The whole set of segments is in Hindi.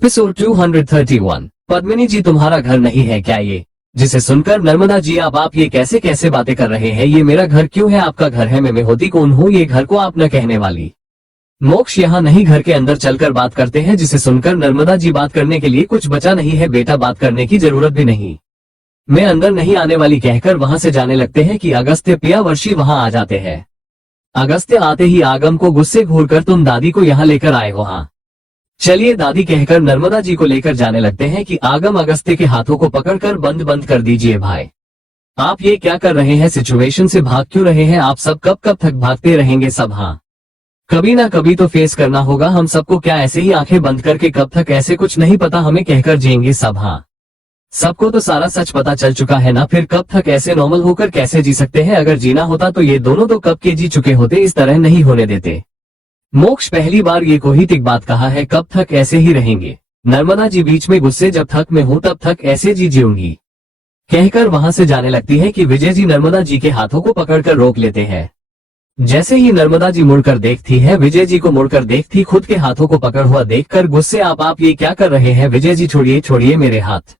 एपिसोड 231। पद्मिनी जी तुम्हारा घर नहीं है क्या ये? जिसे सुनकर नर्मदा जी आप ये कैसे कैसे बातें कर रहे हैं? ये मेरा घर क्यों है? आपका घर है, मैं होती कौन हूँ? ये घर को आप न कहने वाली। मोक्ष यहाँ नहीं, घर के अंदर चलकर बात करते हैं। जिसे सुनकर नर्मदा जी बात करने के लिए कुछ बचा नहीं है। बेटा बात करने की जरूरत भी नहीं, मैं अंदर नहीं आने वाली कहकर वहां से जाने लगते हैं कि अगस्त्य प्रियावर्षी वहां आ जाते हैं। अगस्त्य आते ही आगम को गुस्से घूरकर तुम दादी को यहाँ लेकर आए हो? हाँ चलिए दादी कहकर नर्मदा जी को लेकर जाने लगते हैं कि आगम अगस्त्य के हाथों को पकड़कर बंद बंद कर दीजिए। भाई आप ये क्या कर रहे हैं? सिचुएशन से भाग क्यों रहे हैं आप सब? कब कब तक भागते रहेंगे सब? हाँ कभी ना कभी तो फेस करना होगा हम सबको। क्या ऐसे ही आंखें बंद करके कब तक ऐसे कुछ नहीं पता हमें कहकर जिएंगे सब? हाँ सबको तो सारा सच पता चल चुका है ना, फिर कब तक ऐसे नॉर्मल होकर कैसे जी सकते हैं? अगर जीना होता तो ये दोनों तो कब के जी चुके होते, इस तरह नहीं होने देते। मोक्ष पहली बार ये कोई टिक बात कहा है, कब तक ऐसे ही रहेंगे? नर्मदा जी बीच में गुस्से, जब तक मैं हूं तब तक ऐसे जी जीऊंगी कहकर वहां से जाने लगती है कि विजय जी नर्मदा जी के हाथों को पकड़कर रोक लेते हैं। जैसे ही नर्मदा जी मुड़कर देखती है, विजय जी को मुड़कर देखती, खुद के हाथों को पकड़ हुआ देखकर गुस्से आप ये क्या कर रहे हैं? विजय जी छोड़िए छोड़िए मेरे हाथ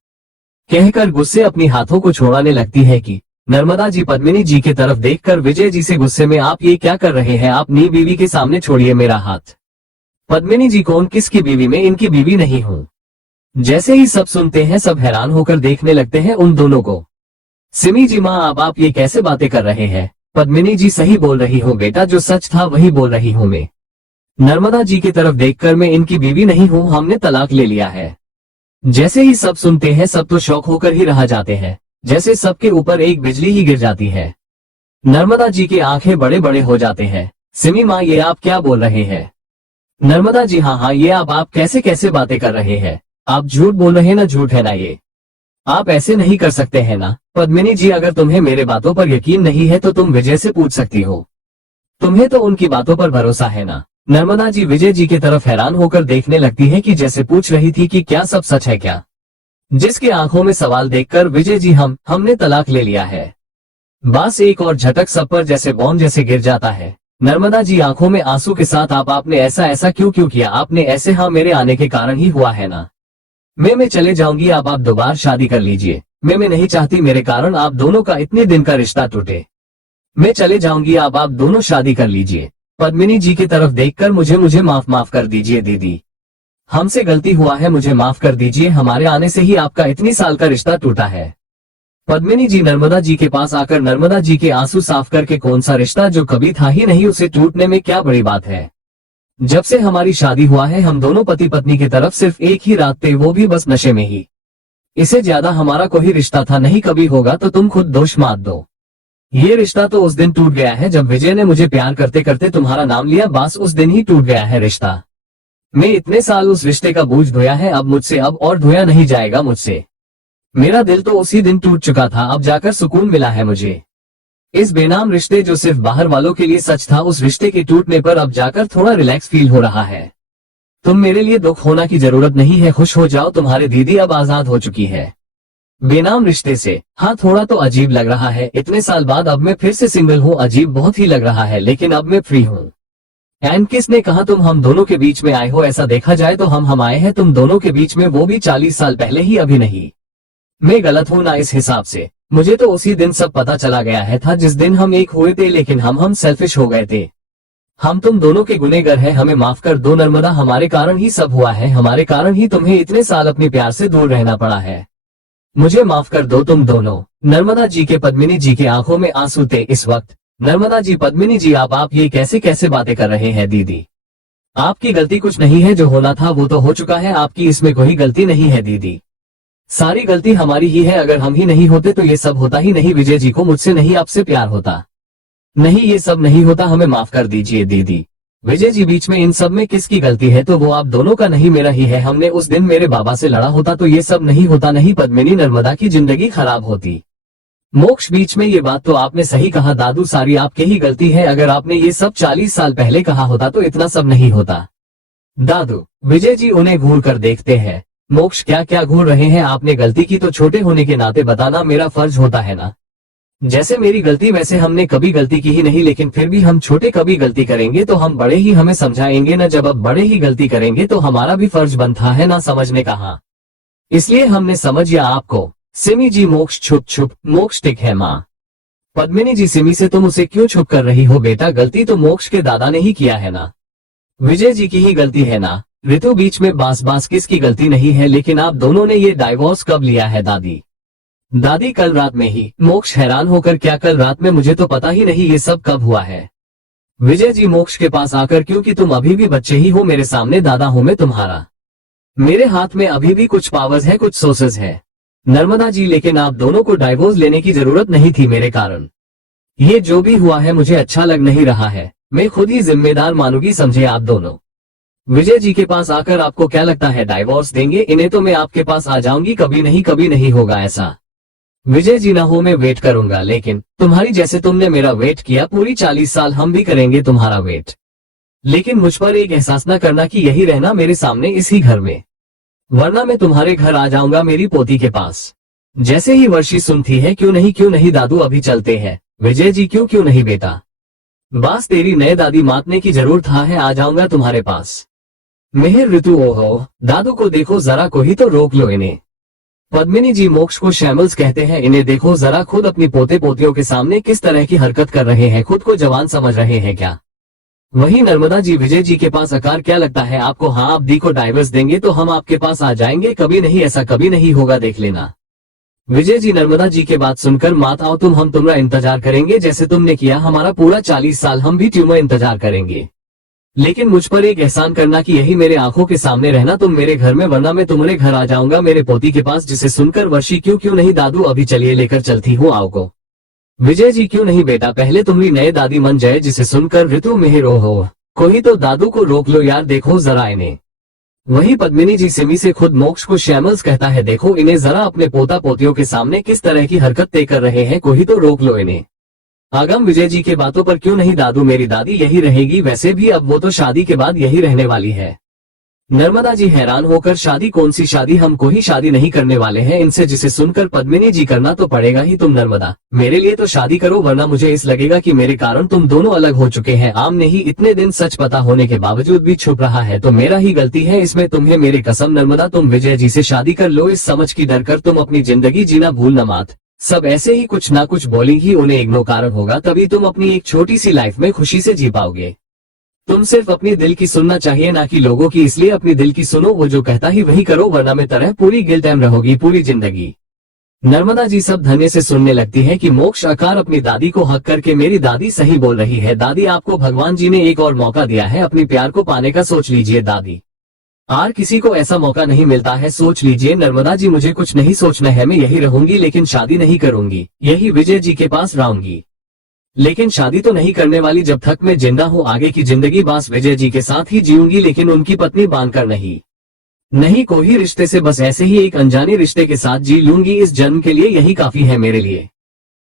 कहकर गुस्से अपनी हाथों को छोड़ाने लगती है कि नर्मदा जी पद्मिनी जी की तरफ देखकर विजय जी से गुस्से में आप ये क्या कर रहे हैं? अपनी बीवी के सामने छोड़िए मेरा हाथ। पद्मिनी जी कौन? किसकी बीवी? में इनकी बीवी नहीं हूँ। जैसे ही सब सुनते हैं सब हैरान होकर देखने लगते हैं उन दोनों को। सिमी जी माँ आप ये कैसे बातें कर रहे हैं? पद्मिनी जी सही बोल रही हूँ बेटा, जो सच था वही बोल रही हूँ मैं। नर्मदा जी की तरफ देखकर मैं इनकी बीवी नहीं हूँ, हमने तलाक ले लिया है। जैसे ही सब सुनते हैं सब तो शौक होकर ही रह जाते हैं, जैसे सबके ऊपर एक बिजली ही गिर जाती है। नर्मदा जी की आंखें बड़े बड़े हो जाते हैं। सिमी माँ ये आप क्या बोल रहे हैं? नर्मदा जी हाँ ये आप कैसे कैसे बातें कर रहे हैं? आप झूठ बोल रहे हैं ना? झूठ है ना ये? आप ऐसे नहीं कर सकते हैं ना। पद्मिनी जी अगर तुम्हें मेरे बातों पर यकीन नहीं है तो तुम विजय से पूछ सकती हो, तुम्हें तो उनकी बातों पर भरोसा है ना। नर्मदा जी विजय जी की तरफ हैरान होकर देखने लगती है कि जैसे पूछ रही थी कि क्या सब सच है क्या? जिसकी आंखों में सवाल देखकर विजय जी हमने तलाक ले लिया है, बस एक और झटक सब पर जैसे बॉम्ब जैसे गिर जाता है। नर्मदा जी आंखों में आंसू के साथ आपने ऐसा ऐसा क्यों किया? आपने ऐसे? हाँ मेरे आने के कारण ही हुआ है ना। मैं चले जाऊंगी, आप दोबारा शादी कर लीजिए। मैं नहीं चाहती मेरे कारण आप दोनों का इतने दिन का रिश्ता टूटे। मैं चले जाऊंगी, आप दोनों शादी कर लीजिए। पद्मिनी जी की तरफ देखकर मुझे माफ कर दीजिए दीदी, हमसे गलती हुआ है, मुझे माफ कर दीजिए। हमारे आने से ही आपका इतनी साल का रिश्ता टूटा है। पद्मिनी जी नर्मदा जी के पास आकर नर्मदा जी के आंसू साफ करके, कौन सा रिश्ता जो कभी था ही नहीं उसे टूटने में क्या बड़ी बात है? जब से हमारी शादी हुआ है हम दोनों पति पत्नी की तरफ सिर्फ एक ही रात थे, वो भी बस नशे में ही। इससे ज्यादा हमारा कोई रिश्ता था नहीं, कभी होगा तो तुम खुद दोष मत दो। ये रिश्ता तो उस दिन टूट गया है जब विजय ने मुझे प्यार करते करते तुम्हारा नाम लिया, बस उस दिन ही टूट गया है रिश्ता। मैं इतने साल उस रिश्ते का बोझ ढोया है, अब मुझसे अब और ढोया नहीं जाएगा मुझसे। मेरा दिल तो उसी दिन टूट चुका था, अब जाकर सुकून मिला है मुझे। इस बेनाम रिश्ते जो सिर्फ बाहर वालों के लिए सच था, उस रिश्ते के टूटने पर अब जाकर थोड़ा रिलैक्स फील हो रहा है। तुम मेरे लिए दुख होना की जरूरत नहीं है, खुश हो जाओ, तुम्हारी दीदी अब आजाद हो चुकी है बेनाम रिश्ते से। हाँ थोड़ा तो अजीब लग रहा है, इतने साल बाद अब मैं फिर से सिंगल हूँ, अजीब बहुत ही लग रहा है, लेकिन अब मैं फ्री हूँ। एंड किसने कहा तुम हम दोनों के बीच में आए हो? ऐसा देखा जाए तो हम आए हैं तुम दोनों के बीच में, वो भी 40 साल पहले ही, अभी नहीं। मैं गलत हूँ ना इस हिसाब से? मुझे तो उसी दिन सब पता चला गया है था जिस दिन हम एक हुए थे, लेकिन हम सेल्फिश हो गए थे। हम तुम दोनों के गुनहगार हैं, हमें माफ कर दो नर्मदा, हमारे कारण ही सब हुआ है, हमारे कारण ही तुम्हें इतने साल अपने प्यार से दूर रहना पड़ा है। मुझे माफ कर दो तुम दोनों। नर्मदा जी के पद्मिनी जी के आंखों में आंसू थे इस वक्त। नर्मदा जी पद्मिनी जी आप ये कैसे कैसे बातें कर रहे हैं दीदी? आपकी गलती कुछ नहीं है, जो होना था वो तो हो चुका है, आपकी इसमें कोई गलती नहीं है दीदी। सारी गलती हमारी ही है, अगर हम ही नहीं होते तो ये सब होता ही नहीं। विजय जी को मुझसे नहीं आपसे प्यार होता, नहीं ये सब नहीं होता, हमें माफ कर दीजिए दीदी। विजय जी बीच में इन सब में किसकी गलती है? तो वो आप दोनों का नहीं मेरा ही है। हमने उस दिन मेरे बाबा से लड़ा होता तो ये सब नहीं होता, नहीं पद्मिनी नर्मदा की जिंदगी खराब होती। मोक्ष बीच में ये बात तो आपने सही कहा दादू, सारी आपकी ही गलती है, अगर आपने ये सब 40 साल पहले कहा होता तो इतना सब नहीं होता दादू। विजय जी उन्हें घूर कर देखते हैं। मोक्ष क्या क्या घूर रहे हैं? आपने गलती की तो छोटे होने के नाते बताना मेरा फर्ज होता है ना। जैसे मेरी गलती वैसे हमने कभी गलती की ही नहीं, लेकिन फिर भी हम छोटे कभी गलती करेंगे तो हम बड़े ही हमें समझाएंगे ना, जब अब बड़े ही गलती करेंगे तो हमारा भी फर्ज बनता है ना समझने का। हाँ, इसलिए हमने समझिया आपको। सिमी जी मोक्ष छुप छुप मोक्ष टिक है माँ। पद्मिनी जी सिमी से तुम उसे क्यों छुप कर रही हो बेटा, गलती तो मोक्ष के दादा ने ही किया है ना, विजय जी की ही गलती है ना। ऋतु बीच में बास बास किसकी गलती नहीं है, लेकिन आप दोनों ने ये डाइवोर्स कब लिया है दादी? दादी कल रात में ही। मोक्ष हैरान होकर, क्या कल रात में? मुझे तो पता ही नहीं ये सब कब हुआ है। विजय जी मोक्ष के पास आकर, क्योंकि तुम अभी भी बच्चे ही हो, मेरे सामने दादा हूं मैं तुम्हारा, मेरे हाथ में अभी भी कुछ पावर्स है, कुछ सोर्सेज है। नर्मदा जी लेकिन आप दोनों को डाइवोर्स लेने की जरूरत नहीं थी मेरे कारण। ये जो भी हुआ है मुझे अच्छा लग नहीं रहा है, मैं खुद ही जिम्मेदार मानूंगी, समझे आप दोनों। विजय जी के पास आकर आपको क्या लगता है डाइवोर्स देंगे इन्हें? तो मैं आपके पास आ जाऊंगी, कभी नहीं होगा ऐसा। विजय जी ना हो मैं वेट करूंगा, लेकिन तुम्हारी जैसे तुमने मेरा वेट किया पूरी 40 साल हम भी करेंगे तुम्हारा वेट। लेकिन मुझ पर एक एहसास न करना कि यही रहना मेरे सामने इसी घर में, वरना मैं तुम्हारे घर आ जाऊंगा मेरी पोती के पास। जैसे ही वर्षी सुनती है, क्यों नहीं दादू अभी चलते हैं। विजय जी क्यों नहीं बेटा, बस तेरी नए दादी मातने की जरूरत है, आ जाऊंगा तुम्हारे पास। मिहिर ऋतु ओहो दादू को देखो जरा, कोई तो रोक लो इन्हें। पद्मिनी जी मोक्ष को शैमल्स कहते हैं, इन्हें देखो जरा, खुद अपनी पोते पोतियों के सामने किस तरह की हरकत कर रहे हैं, खुद को जवान समझ रहे हैं क्या? वही नर्मदा जी विजय जी के पास आकर, क्या लगता है आपको? हाँ, आप दी को डाइवर्स देंगे तो हम आपके पास आ जाएंगे, कभी नहीं, ऐसा कभी नहीं होगा, देख लेना। विजय जी नर्मदा जी के बात सुनकर, मात आओ तुम, हम तुम्हारा इंतजार करेंगे जैसे तुमने किया हमारा पूरा 40 साल, हम भी ट्यूमर इंतजार करेंगे। लेकिन मुझ पर एक एहसान करना कि यही मेरे आंखों के सामने रहना तुम मेरे घर में, वरना मैं तुम्हारे घर आ जाऊंगा मेरे पोती के पास। जिसे सुनकर वर्षी क्यों नहीं दादू अभी चलिए लेकर चलती हूँ आओ को। विजय जी क्यों नहीं बेटा, पहले तुम्हारी नए दादी मन जाए। जिसे सुनकर ऋतु मिहिर ओहो कोई तो दादू को रोक लो यार, देखो जरा इन्हें। वही पद्मिनी जी सिमी से खुद मोक्ष को शैमल्स कहता है, देखो इन्हें जरा, अपने पोता पोतियों के सामने किस तरह की हरकत तय कर रहे हैं, कोई तो रोक लो इन्हें। आगम विजय जी के बातों पर, क्यों नहीं दादू, मेरी दादी यही रहेगी, वैसे भी अब वो तो शादी के बाद यही रहने वाली है। नर्मदा जी हैरान होकर, शादी? कौन सी शादी, हम कोई शादी नहीं करने वाले हैं इनसे। जिसे सुनकर पद्मिनी जी, करना तो पड़ेगा ही, तुम नर्मदा मेरे लिए तो शादी करो, वरना मुझे इस लगेगा कि मेरे कारण तुम दोनों अलग हो चुके हैं। आम नहीं, इतने दिन सच पता होने के बावजूद भी छुप रहा है तो मेरा ही गलती है इसमें, तुम्हें मेरी कसम। नर्मदा तुम विजय जी से शादी कर लो, इस समझ की डर कर तुम अपनी जिंदगी जीना भूलना मत। सब ऐसे ही कुछ ना कुछ बोलेंगी, उन्हें इग्नोर कारण होगा, तभी तुम अपनी एक छोटी सी लाइफ में खुशी से जी पाओगे। तुम सिर्फ अपनी दिल की सुनना चाहिए, ना कि लोगों की, इसलिए अपनी दिल की सुनो, वो जो कहता ही वही करो, वरना में तरह पूरी गिल्ट टाइम रहोगी पूरी जिंदगी। नर्मदा जी सब धन्य से सुनने लगती है कि मोक्ष आकार अपनी दादी को हक करके, मेरी दादी सही बोल रही है, दादी आपको भगवान जी ने एक और मौका दिया है अपनी प्यार को पाने का, सोच लीजिए दादी, और किसी को ऐसा मौका नहीं मिलता है, सोच लीजिए। नर्मदा जी मुझे कुछ नहीं सोचना है, मैं यही रहूंगी, लेकिन शादी नहीं करूंगी, यही विजय जी के पास रहूंगी। लेकिन शादी तो नहीं करने वाली, जब तक मैं जिंदा हूँ आगे की जिंदगी बस विजय जी के साथ ही जीऊंगी, लेकिन उनकी पत्नी बनकर नहीं कोई रिश्ते से, बस ऐसे ही एक अनजाने रिश्ते के साथ जी लूंगी इस जन्म के लिए, यही काफी है मेरे लिए।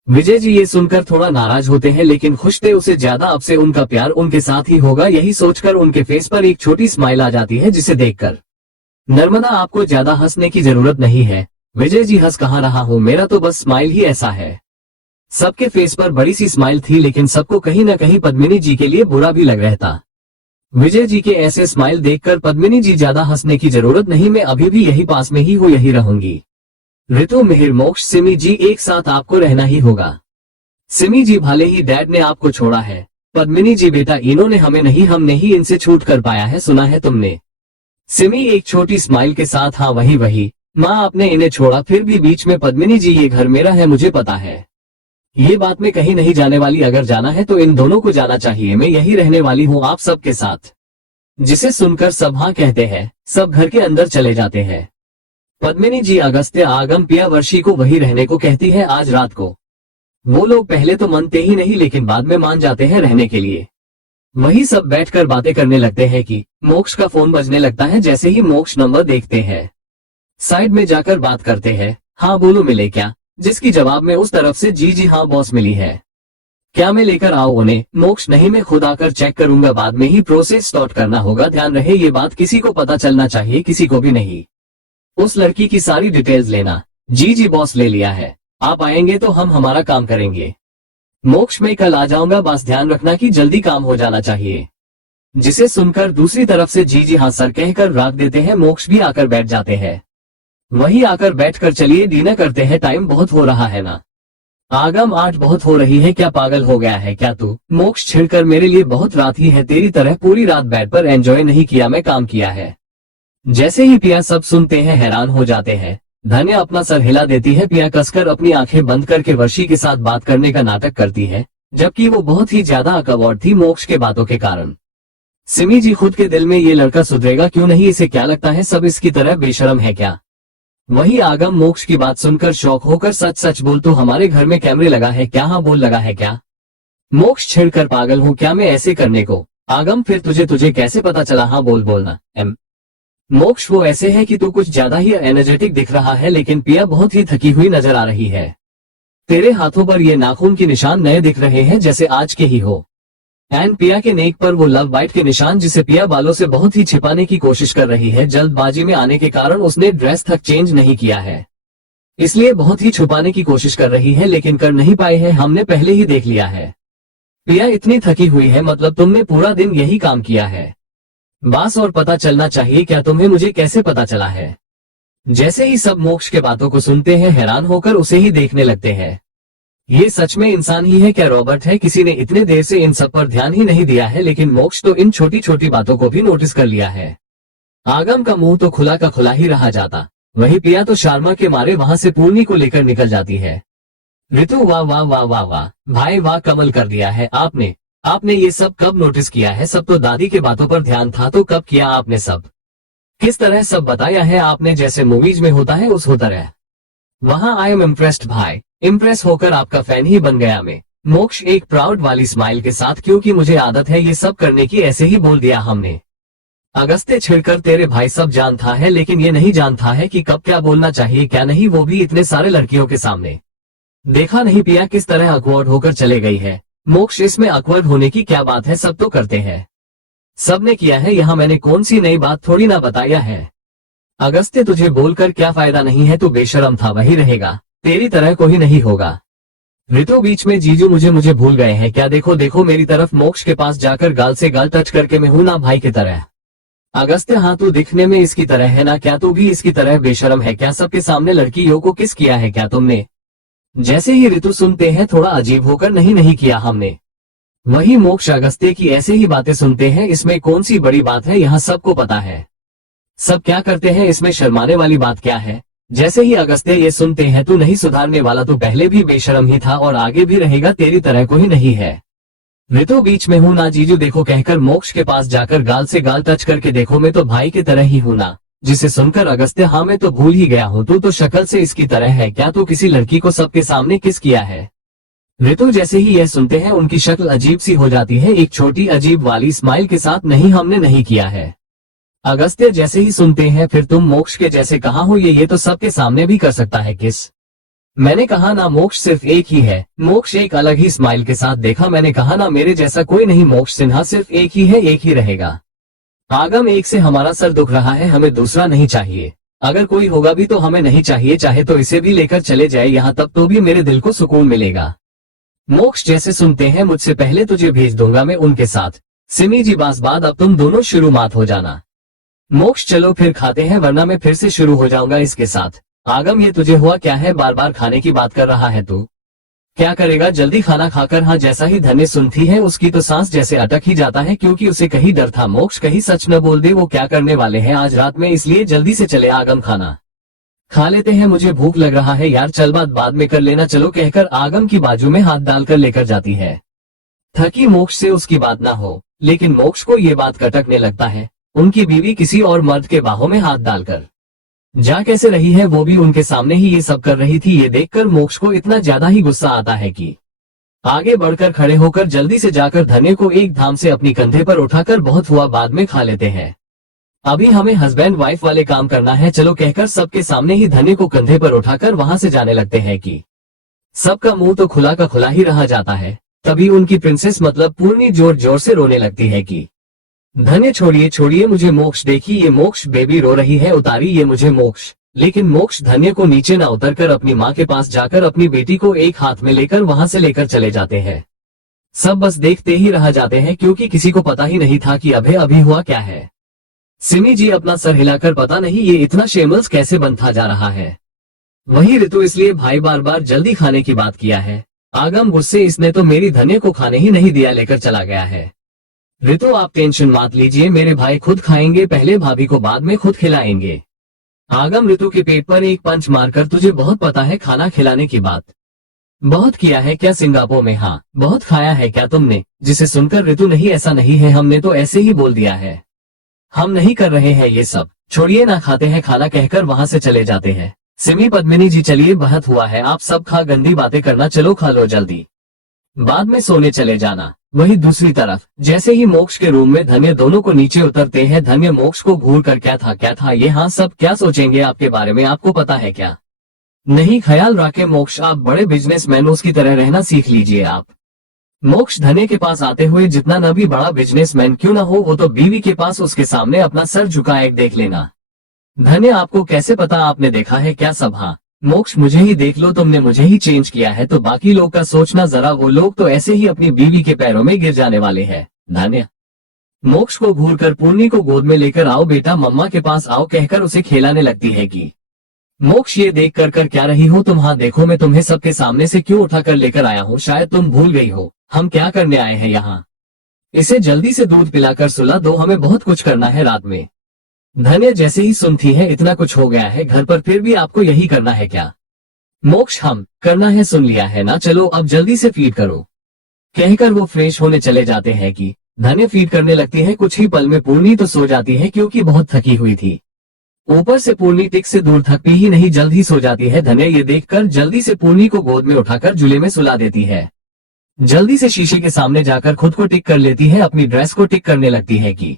विजय जी ये सुनकर थोड़ा नाराज होते हैं, लेकिन खुश थे उससे ज्यादा, अब से उनका प्यार उनके साथ ही होगा, यही सोचकर उनके फेस पर एक छोटी स्माइल आ जाती है, जिसे देखकर नर्मदा आपको ज्यादा हंसने की जरूरत नहीं है। विजय जी हंस कहाँ रहा हूँ, मेरा तो बस स्माइल ही ऐसा है। सबके फेस पर बड़ी सी स्माइल थी, लेकिन सबको कहीं न कहीं पद्मिनी जी के लिए बुरा भी लग रहा था। विजय जी के ऐसे स्माइल देखकर पद्मिनी जी, ज्यादा हंसने की जरूरत नहीं, मैं अभी भी यही पास में ही हूँ, यही रहूंगी। ऋतु मिहिर मोक्ष सिमी जी एक साथ आपको रहना ही होगा। सिमी जी भले ही डैड ने आपको छोड़ा है, पद्मिनी जी बेटा इन्होंने हमें नहीं, हमने ही इनसे छूट कर पाया है, सुना है तुमने। सिमी एक छोटी स्माइल के साथ, हाँ वही माँ आपने इन्हें छोड़ा, फिर भी बीच में पद्मिनी जी ये घर मेरा है, मुझे पता है ये बात में कहीं नहीं जाने वाली, अगर जाना है तो इन दोनों को जाना चाहिए, मैं यही रहने वाली हूँ आप सबके साथ। जिसे सुनकर सब हाँ कहते हैं, सब घर के अंदर चले जाते हैं। पद्मिनी जी अगस्त्य आगम पिया वर्षी को वही रहने को कहती है आज रात को। वो लोग पहले तो मानते ही नहीं, लेकिन बाद में मान जाते हैं रहने के लिए। वही सब बैठकर बातें करने लगते हैं कि मोक्ष का फोन बजने लगता है, जैसे ही मोक्ष नंबर देखते हैं साइड में जाकर बात करते हैं, हाँ बोलो मिले क्या, जिसकी जवाब में उस तरफ से जी हाँ बॉस मिली है, क्या मैं लेकर आओ उन्हें? मोक्ष नहीं, मैं खुद आकर चेक करूंगा, बाद में ही प्रोसेस स्टार्ट करना होगा, ध्यान रहे ये बात किसी को पता चलना चाहिए, किसी को भी नहीं। उस लड़की की सारी डिटेल्स लेना। जी बॉस ले लिया है। आप आएंगे तो हम हमारा काम करेंगे। मोक्ष मैं कल आ जाऊंगा, बस ध्यान रखना कि जल्दी काम हो जाना चाहिए। जिसे सुनकर दूसरी तरफ से जी जी हाँ सर कहकर राग देते हैं। मोक्ष भी आकर बैठ जाते हैं। वहीं आकर बैठकर चलिए डिनर करते हैं, टाइम बहुत हो रहा है ना। आगम 8 बहुत हो रही है, क्या पागल हो गया है क्या तू? मोक्ष छिड़कर मेरे लिए बहुत रात ही है, तेरी तरह पूरी रात बेड पर एंजॉय नहीं किया, मैं काम किया है। जैसे ही पिया सब सुनते हैं हैरान हो जाते हैं। धन्य अपना सर हिला देती है। पिया कसकर अपनी आंखें बंद करके वर्षी के साथ बात करने का नाटक करती है, जबकि वो बहुत ही ज्यादा अकवर्ड थी मोक्ष के बातों के कारण। सिमी जी खुद के दिल में ये लड़का सुधरेगा क्यों नहीं, इसे क्या लगता है सब इसकी तरह बेशरम है क्या? वही आगम मोक्ष की बात सुनकर शौक होकर सच सच बोल, तो हमारे घर में कैमरे लगा है क्या? हाँ बोल लगा है क्या? मोक्ष छिड़कर पागल हूँ क्या मैं ऐसे करने को? आगम फिर तुझे कैसे पता चला? हाँ बोल बोलना। मोक्ष वो ऐसे है कि तू कुछ ज्यादा ही एनर्जेटिक दिख रहा है, लेकिन पिया बहुत ही थकी हुई नजर आ रही है। तेरे हाथों पर ये नाखून के निशान नए दिख रहे हैं जैसे आज के ही हो। एंड पिया के नेक पर वो लव बाइट के निशान जिसे पिया बालों से बहुत ही छिपाने की कोशिश कर रही है। जल्दबाजी में आने के कारण उसने ड्रेस तक चेंज नहीं किया है, इसलिए बहुत ही छुपाने की कोशिश कर रही है, लेकिन कर नहीं पाए हैं, हमने पहले ही देख लिया है। पिया इतनी थकी हुई है, मतलब तुमने पूरा दिन यही काम किया है? बस और पता चलना चाहिए क्या तुम्हें, मुझे कैसे पता चला है? जैसे ही सब मोक्ष के बातों को सुनते हैं हैरान होकर उसे ही देखने लगते हैं। ये सच में इंसान ही है क्या रॉबर्ट है? किसी ने इतने देर से इन सब पर ध्यान ही नहीं दिया है, लेकिन मोक्ष तो इन छोटी छोटी बातों को भी नोटिस कर लिया है। आगम का मुंह तो खुला का खुला ही रहा जाता। वही पिया तो शर्मा के मारे वहां से पूर्णी को लेकर निकल जाती है। ऋतु वाह वाह वाह वाह वाह भाई वाह, कमल कर दिया है आपने ये सब कब नोटिस किया है? सब तो दादी के बातों पर ध्यान था, तो कब किया आपने सब? किस तरह सब बताया है आपने, जैसे मूवीज में होता है उस तरह। वहां आई एम इम्प्रेस्ड भाई, इम्प्रेस होकर आपका फैन ही बन गया मैं। मोक्ष एक प्राउड वाली स्माइल के साथ, क्योंकि मुझे आदत है ये सब करने की, ऐसे ही बोल दिया हमने। अगस्त्य छिड़कर तेरे भाई सब जानता है, लेकिन ये नहीं जानता है कि कब क्या बोलना चाहिए क्या नहीं, वो भी इतने सारे लड़कियों के सामने। देखा नहीं पिया किस तरह अकवर्ड होकर चले गई है? मोक्ष इसमें अकवर्ड होने की क्या बात है, सब तो करते हैं, सबने किया है, यहाँ मैंने कौन सी नई बात थोड़ी ना बताया है। अगस्त्य तुझे बोलकर क्या फायदा नहीं है, तू बेशरम था वही रहेगा, तेरी तरह कोई नहीं होगा। ऋतु बीच में जीजू मुझे भूल गए हैं क्या? देखो देखो मेरी तरफ। मोक्ष के पास जाकर गाल से गाल टच करके, मैं हूं ना भाई की तरह। अगस्त्य हाँ तू दिखने में इसकी तरह है ना, क्या तू भी इसकी तरह बेशरम है क्या? सबके सामने लड़कियों को किस किया है क्या तुमने? जैसे ही ऋतु सुनते हैं थोड़ा अजीब होकर, नहीं किया हमने। वही मोक्ष अगस्त्य की ऐसे ही बातें सुनते हैं, इसमें कौन सी बड़ी बात है, यहाँ सबको पता है सब क्या करते हैं, इसमें शर्माने वाली बात क्या है? जैसे ही अगस्त्य ये सुनते हैं, तू नहीं सुधारने वाला, तू पहले भी बेशरम ही था और आगे भी रहेगा, तेरी तरह कोई नहीं है। ऋतु बीच में हूं ना जीजू देखो कहकर मोक्ष के पास जाकर गाल से गाल टच करके देखो, मैं तो भाई की तरह ही हूं ना। जिसे सुनकर अगस्त्य हाँ मैं तो भूल ही गया हूँ, तू तो शक्ल से इसकी तरह है क्या? तू किसी लड़की को सबके सामने किस किया है? ऋतु जैसे ही यह सुनते हैं उनकी शक्ल अजीब सी हो जाती है, एक छोटी अजीब वाली स्माइल के साथ, नहीं हमने नहीं किया है। अगस्त्य जैसे ही सुनते हैं, फिर तुम मोक्ष के जैसे कहाँ हो, ये तो सबके सामने भी कर सकता है किस? मैंने कहा ना मोक्ष सिर्फ एक ही है। मोक्ष एक अलग ही स्माइल के साथ देखा, मैंने कहा ना मेरे जैसा कोई नहीं, मोक्ष सिन्हा सिर्फ एक ही है, एक ही रहेगा। आगम एक से हमारा सर दुख रहा है, हमें दूसरा नहीं चाहिए। अगर कोई होगा भी तो हमें नहीं चाहिए, चाहे तो इसे भी लेकर चले जाए यहाँ, तब तो भी मेरे दिल को सुकून मिलेगा। मोक्ष जैसे सुनते हैं, मुझसे पहले तुझे भेज दूंगा मैं उनके साथ। सिमी जी बस बाद, अब तुम दोनों शुरू मत हो जाना। मोक्ष चलो फिर खाते हैं, वरना मैं फिर से शुरू हो जाऊंगा इसके साथ। आगम ये तुझे हुआ क्या है, बार बार खाने की बात कर रहा है तू? क्या करेगा जल्दी खाना खाकर? हाँ जैसा ही धन्य सुनती है उसकी तो सांस जैसे अटक ही जाता है, क्योंकि उसे कहीं डर था मोक्ष कहीं सच न बोल दे वो क्या करने वाले हैं आज रात में, इसलिए जल्दी से चले आगम खाना खा लेते हैं, मुझे भूख लग रहा है यार, चल बात बाद में कर लेना चलो कहकर आगम की बाजू में हाथ डालकर लेकर जाती है। थकी मोक्ष से उसकी बात ना हो, लेकिन मोक्ष को ये बात खटकने लगता है, उनकी बीवी किसी और मर्द के बाहों में हाथ डालकर जा कैसे रही है, वो भी उनके सामने ही ये सब कर रही थी। ये देखकर मोक्ष को इतना ज्यादा ही गुस्सा आता है कि आगे बढ़कर खड़े होकर जल्दी से जाकर धन्य को एक धाम से अपनी कंधे पर उठाकर बहुत हुआ बाद में खा लेते हैं, अभी हमें हस्बैंड वाइफ वाले काम करना है चलो कहकर सबके सामने ही धन्य को कंधे पर उठाकर वहां से जाने लगते हैं कि सबका मुंह तो खुला का खुला ही रह जाता है। तभी उनकी प्रिंसेस मतलब पूर्णी जोर जोर से रोने लगती है कि धन्य छोड़िए छोड़िए मुझे मोक्ष, देखी ये मोक्ष बेबी रो रही है, उतारी ये मुझे मोक्ष। लेकिन मोक्ष धन्य को नीचे न उतरकर अपनी माँ के पास जाकर अपनी बेटी को एक हाथ में लेकर वहां से लेकर चले जाते हैं। सब बस देखते ही रह जाते हैं क्योंकि किसी को पता ही नहीं था कि अभय अभी हुआ क्या है। सिमी जी अपना सर हिलाकर पता नहीं ये इतना शेमल्स कैसे बनता जा रहा है। वही ऋतु इसलिए भाई बार बार जल्दी खाने की बात किया है। आगम गुस्से इसने तो मेरी धन्य को खाने ही नहीं दिया लेकर चला गया है। ऋतु आप टेंशन मत लीजिए, मेरे भाई खुद खाएंगे, पहले भाभी को बाद में खुद खिलाएंगे। आगम ऋतु के पेट पर एक पंच मारकर तुझे बहुत पता है खाना खिलाने की बात। बहुत किया है क्या सिंगापुर में? हाँ बहुत खाया है क्या तुमने? जिसे सुनकर ऋतु नहीं ऐसा नहीं है, हमने तो ऐसे ही बोल दिया है, हम नहीं कर रहे हैं ये सब, छोड़िए ना खाते हैं खाना कहकर वहां से चले जाते हैं। सिमी पद्मिनी जी चलिए बहुत हुआ है, आप सब खा गंदी बातें करना, चलो खा लो जल्दी, बाद में सोने चले जाना। वही दूसरी तरफ जैसे ही मोक्ष के रूम में धन्य दोनों को नीचे उतरते हैं, धन्य मोक्ष को घूर कर क्या था ये, हाँ सब क्या सोचेंगे आपके बारे में, आपको पता है क्या? नहीं ख्याल रखे मोक्ष, आप बड़े बिजनेसमैन उसकी तरह रहना सीख लीजिए आप। मोक्ष धन्य के पास आते हुए जितना न भी बड़ा बिजनेसमैन क्यों ना हो, वो तो बीवी के पास उसके सामने अपना सर झुकाए देख लेना। धन्य आपको कैसे पता, आपने देखा है क्या सब? हाँ मोक्ष मुझे ही देख लो, तुमने मुझे ही चेंज किया है तो बाकी लोग का सोचना जरा, वो लोग तो ऐसे ही अपनी बीवी के पैरों में गिर जाने वाले हैं। धन्य मोक्ष को घूर कर पूर्णी को गोद में लेकर आओ बेटा, मम्मा के पास आओ कहकर उसे खिलाने लगती है कि मोक्ष ये देख कर क्या रही हो तुम? हाँ देखो मैं तुम्हें सबके सामने से क्यों उठा कर लेकर आया हूँ, शायद तुम भूल गई हो हम क्या करने आए हैं यहाँ। इसे जल्दी से दूध पिलाकर सुला दो, हमें बहुत कुछ करना है रात में। धन्य जैसे ही सुनती है इतना कुछ हो गया है घर पर, फिर भी आपको यही करना है क्या? मोक्ष हम करना है सुन लिया है ना, चलो अब जल्दी से फीड करो कहकर वो फ्रेश होने चले जाते हैं कि धन्य फीड करने लगती है। कुछ ही पल में पूर्णी तो सो जाती है क्योंकि बहुत थकी हुई थी। ऊपर से पूर्णी टिक से दूर थकती ही नहीं, जल्द ही सो जाती है। धन्य ये देखकर जल्दी से पूर्णी को गोद में उठाकर झूले में सुला देती है। जल्दी से शीशे के सामने जाकर खुद को टिक कर लेती है, अपनी ड्रेस को टिक करने लगती है कि